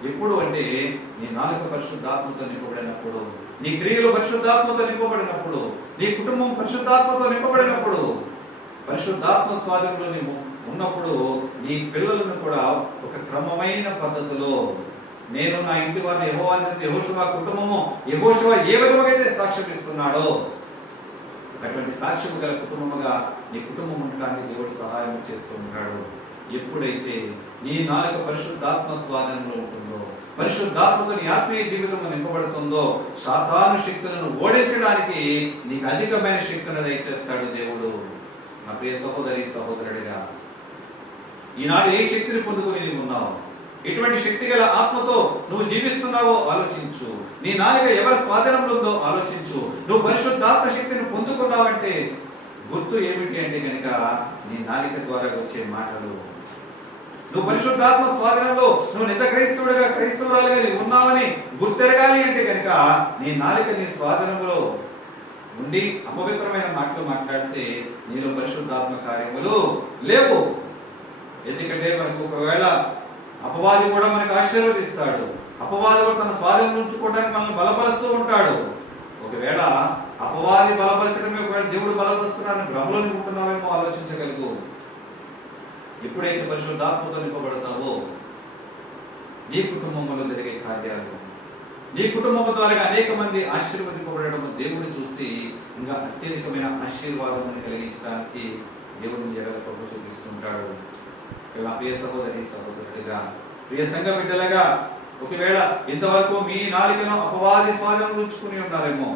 ఎప్పుడు అంటే నీ నాలుక పరిశుద్ధాత్మతో నింపబడినప్పుడు, నీ క్రియలు పరిశుద్ధాత్మతో నింపబడినప్పుడు, నీ కుటుంబం పరిశుద్ధాత్మతో నింపబడినప్పుడు, పరిశుద్ధాత్మ స్వాధీనంలో నీవు ఉన్నప్పుడు నీ పిల్లలను కూడా ఒక క్రమమైన పద్ధతిలో, నేను నా ఇంటి వారిని యెహోషువ కుటుంబము, యెహోషువ ఏ విధంగా అయితే సాక్ష్యం ఇస్తున్నాడో అటువంటి సాక్ష్యం గల కుటుంబముగా నీ కుటుంబం ఉండడానికి దేవుడు సహాయం చేస్తూ ఉంటాడు. ఎప్పుడైతే నీ నాలుక పరిశుద్ధాత్మ స్వాధీనంలో ఉంటుందో, పరిశుద్ధాత్మతో నీ ఆత్మీయ జీవితం నింపబడుతుందో, సాతాను శక్తులను ఓడించడానికి నీకు అధికమైన శక్తిని దయచేస్తాడు దేవుడు. నా ప్రియ సహోదరి సహోదరుడిగా, ఈనాడు ఏ శక్తిని పొందుకుని నీవు ఉన్నావు, ఎటువంటి శక్తి గల ఆత్మతో నువ్వు జీవిస్తున్నావో ఆలోచించు. నీ నాలుక ఎవరి స్వాధీనంలో ఉందో ఆలోచించు. నువ్వు పరిశుద్ధాత్మ శక్తిని పొందుకున్నావంటే గుర్తు ఏమిటి అంటే కనుక నీ నాలుక ద్వారా వచ్చే మాటలు. నువ్వు పరిశుద్ధాత్మ స్వాధీనంలో నువ్వు నిజ క్రైస్తవుడిగా క్రైస్తవురాలుగా నీవు ఉన్నావని గుర్తెరగాలి అంటే కనుక నీ నాలుక నీ స్వాధీనంలో ఉండి అపవిత్రమైన మాటలు మాట్లాడితే నీలో పరిశుద్ధాత్మ కార్యములు లేవు. ఎందుకంటే మనకు ఒకవేళ అపవాది కూడా మనకు ఆశీర్వదిస్తాడు, అపవాది కూడా తన స్వాధీనం ఉంచుకోవడానికి మనల్ని బలపరుస్తూ ఉంటాడు. ఒకవేళ అపవాది బలపరచడమే ఒకవేళ దేవుడు బలపరుస్తున్నాడని భ్రమలో నింపుతున్నావేమో ఆలోచించగలుగు. ఎప్పుడైతే పరిశుద్ధాత్మతో నింపబడతావో నీ కుటుంబంలో జరిగే కార్యాలు, నీ కుటుంబం ద్వారా అనేక మంది ఆశీర్వదింపబడడం దేవుడు చూసి ఇంకా అత్యధికమైన ఆశీర్వాదం కలిగించడానికి దేవుడు ఎడల ప్రభు చూపిస్తుంటాడు. ఇలా ప్రియ సహోదరి సహోదరుడిగా, ప్రియ సంఘ బిడ్డలుగా, ఒకవేళ ఇంతవరకు మీ నాలుకను అపవాది స్వాధీనం ఉంచుకుని ఉన్నారేమో,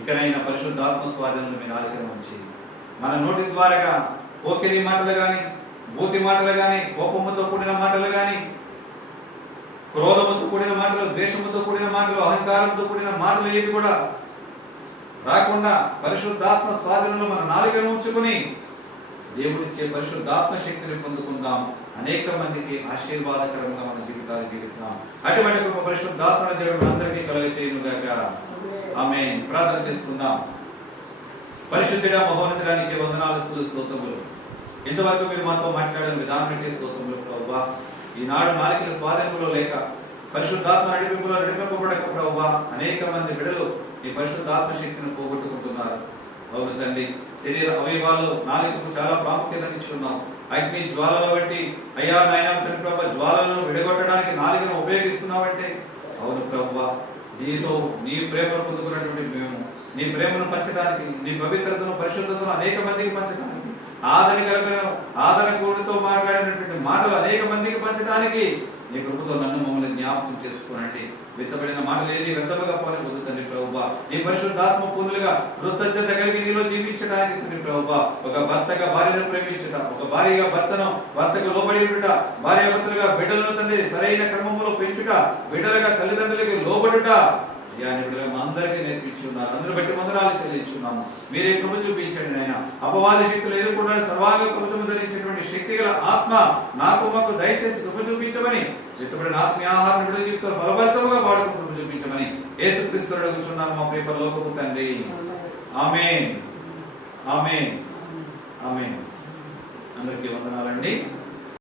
ఇకనైనా పరిశుద్ధాత్మ స్వాధీనం మీ నాలుకను ఉంచి మన నోటి ద్వారా పోకిరి మాటలు గాని, బూతి మాటలు గాని, కోపముతో కూడిన మాటలు గాని, క్రోధముతో కూడిన మాటలు, ద్వేషముతో కూడిన మాటలు, అహంకారంతో కూడిన మాటలు ఏవి కూడా రాకుండా పరిశుద్ధాత్మ స్వాధీనంలో మన నాలుకను ఉంచుకుని దేవుడిచ్చే పరిశుద్ధాత్మ శక్తిని పొందుకుందాం. అనేక మందికి ఆశీర్వాదకరంగా మన జీవితాలు జీవిద్దాం. అటువంటి ఒక పరిశుద్ధాత్మ దేవుడు అందరికీ కలుగచేయునుగాక. ఆమేన్. ప్రార్థన చేసుకుందాం. పరిశుద్ధుడా మహోన్నతుడానికి వందనాలు స్తోత్రములు. ఇంతవరకు మీరు మాతో మాట్లాడిన విధానం ఏంటి స్తోత్రములు ప్రభువా. ఈనాడు నాలుకల స్వాధీనంలో లేక పరిశుద్ధాత్మ నడిపింపులో నడిపింపబడక ప్రభువా అనేక మంది బిడ్డలు ఈ పరిశుద్ధాత్మ శక్తిని పోగొట్టుకుంటున్నారు. అవును తండ్రి, శరీర అవయవాలు నాలుకకు చాలా ప్రాముఖ్యతనిచ్చున్నాం. అగ్ని జ్వాలల బట్టి అయ్యా నాయన తండ్రి ప్రభు జ్వాలను విడగొట్టడానికి నాలుకను ఉపయోగిస్తున్నావంటే, అవును ప్రభు, నీతో నీ ప్రేమను పొందుకున్నటువంటి మేము నీ ప్రేమను పంచడానికి, నీ పవిత్రతను పరిశుద్ధతను అనేక మందికి పంచడానికి, ఆదరణ కూడితో మాట్లాడినటువంటి మాటలు అనేక మందికి పంచడానికి నీ ప్రభుతో నన్ను మమ్మల్ని జ్ఞాపకం చేసుకోనండి. విత్తబడిన మాటలు ఏది వ్యర్థముగా పోని పొందుతండి ప్రభువా. నీ పరిశుద్ధాత్మ పొందులుగా కృతజ్ఞత కలిగి నీలో జీవించడానికి తండ్రి ప్రభువా. ఒక భర్తగా భార్యను ప్రేమించుట, ఒక భార్యగా భర్తకు లోబడి ఉండుట, భార్యాభర్తలుగా బిడ్డలను తండ్రి సరైన క్రమంలో పెంచుట, బిడ్డలుగా తల్లిదండ్రులకి లోబడుట మా అందరికీ నేర్పించున్నారు. అందరూ బట్టి వందనాలు చెల్లించున్నాము. మీరే కృప చూపించండి నాయన. అపవాద శక్తులు ఎదుర్కొంటే సర్వాంగ కవచము ధరించినటువంటి శక్తి గల ఆత్మ నాకు మాకు దయచేసి కృప చూపించమని, విత్తబడిన ఆత్మీయ ఆహారం విడుదల జీవితంలో బలవంతముగా వాడుకు కృప చూపించమని యేసుక్రీస్తు అడుగుచున్నాను మా ప్రియ పరలోకపు తండ్రి. ఆమేన్. ఆమేన్. ఆమేన్. అందరికీ వందనాలండి.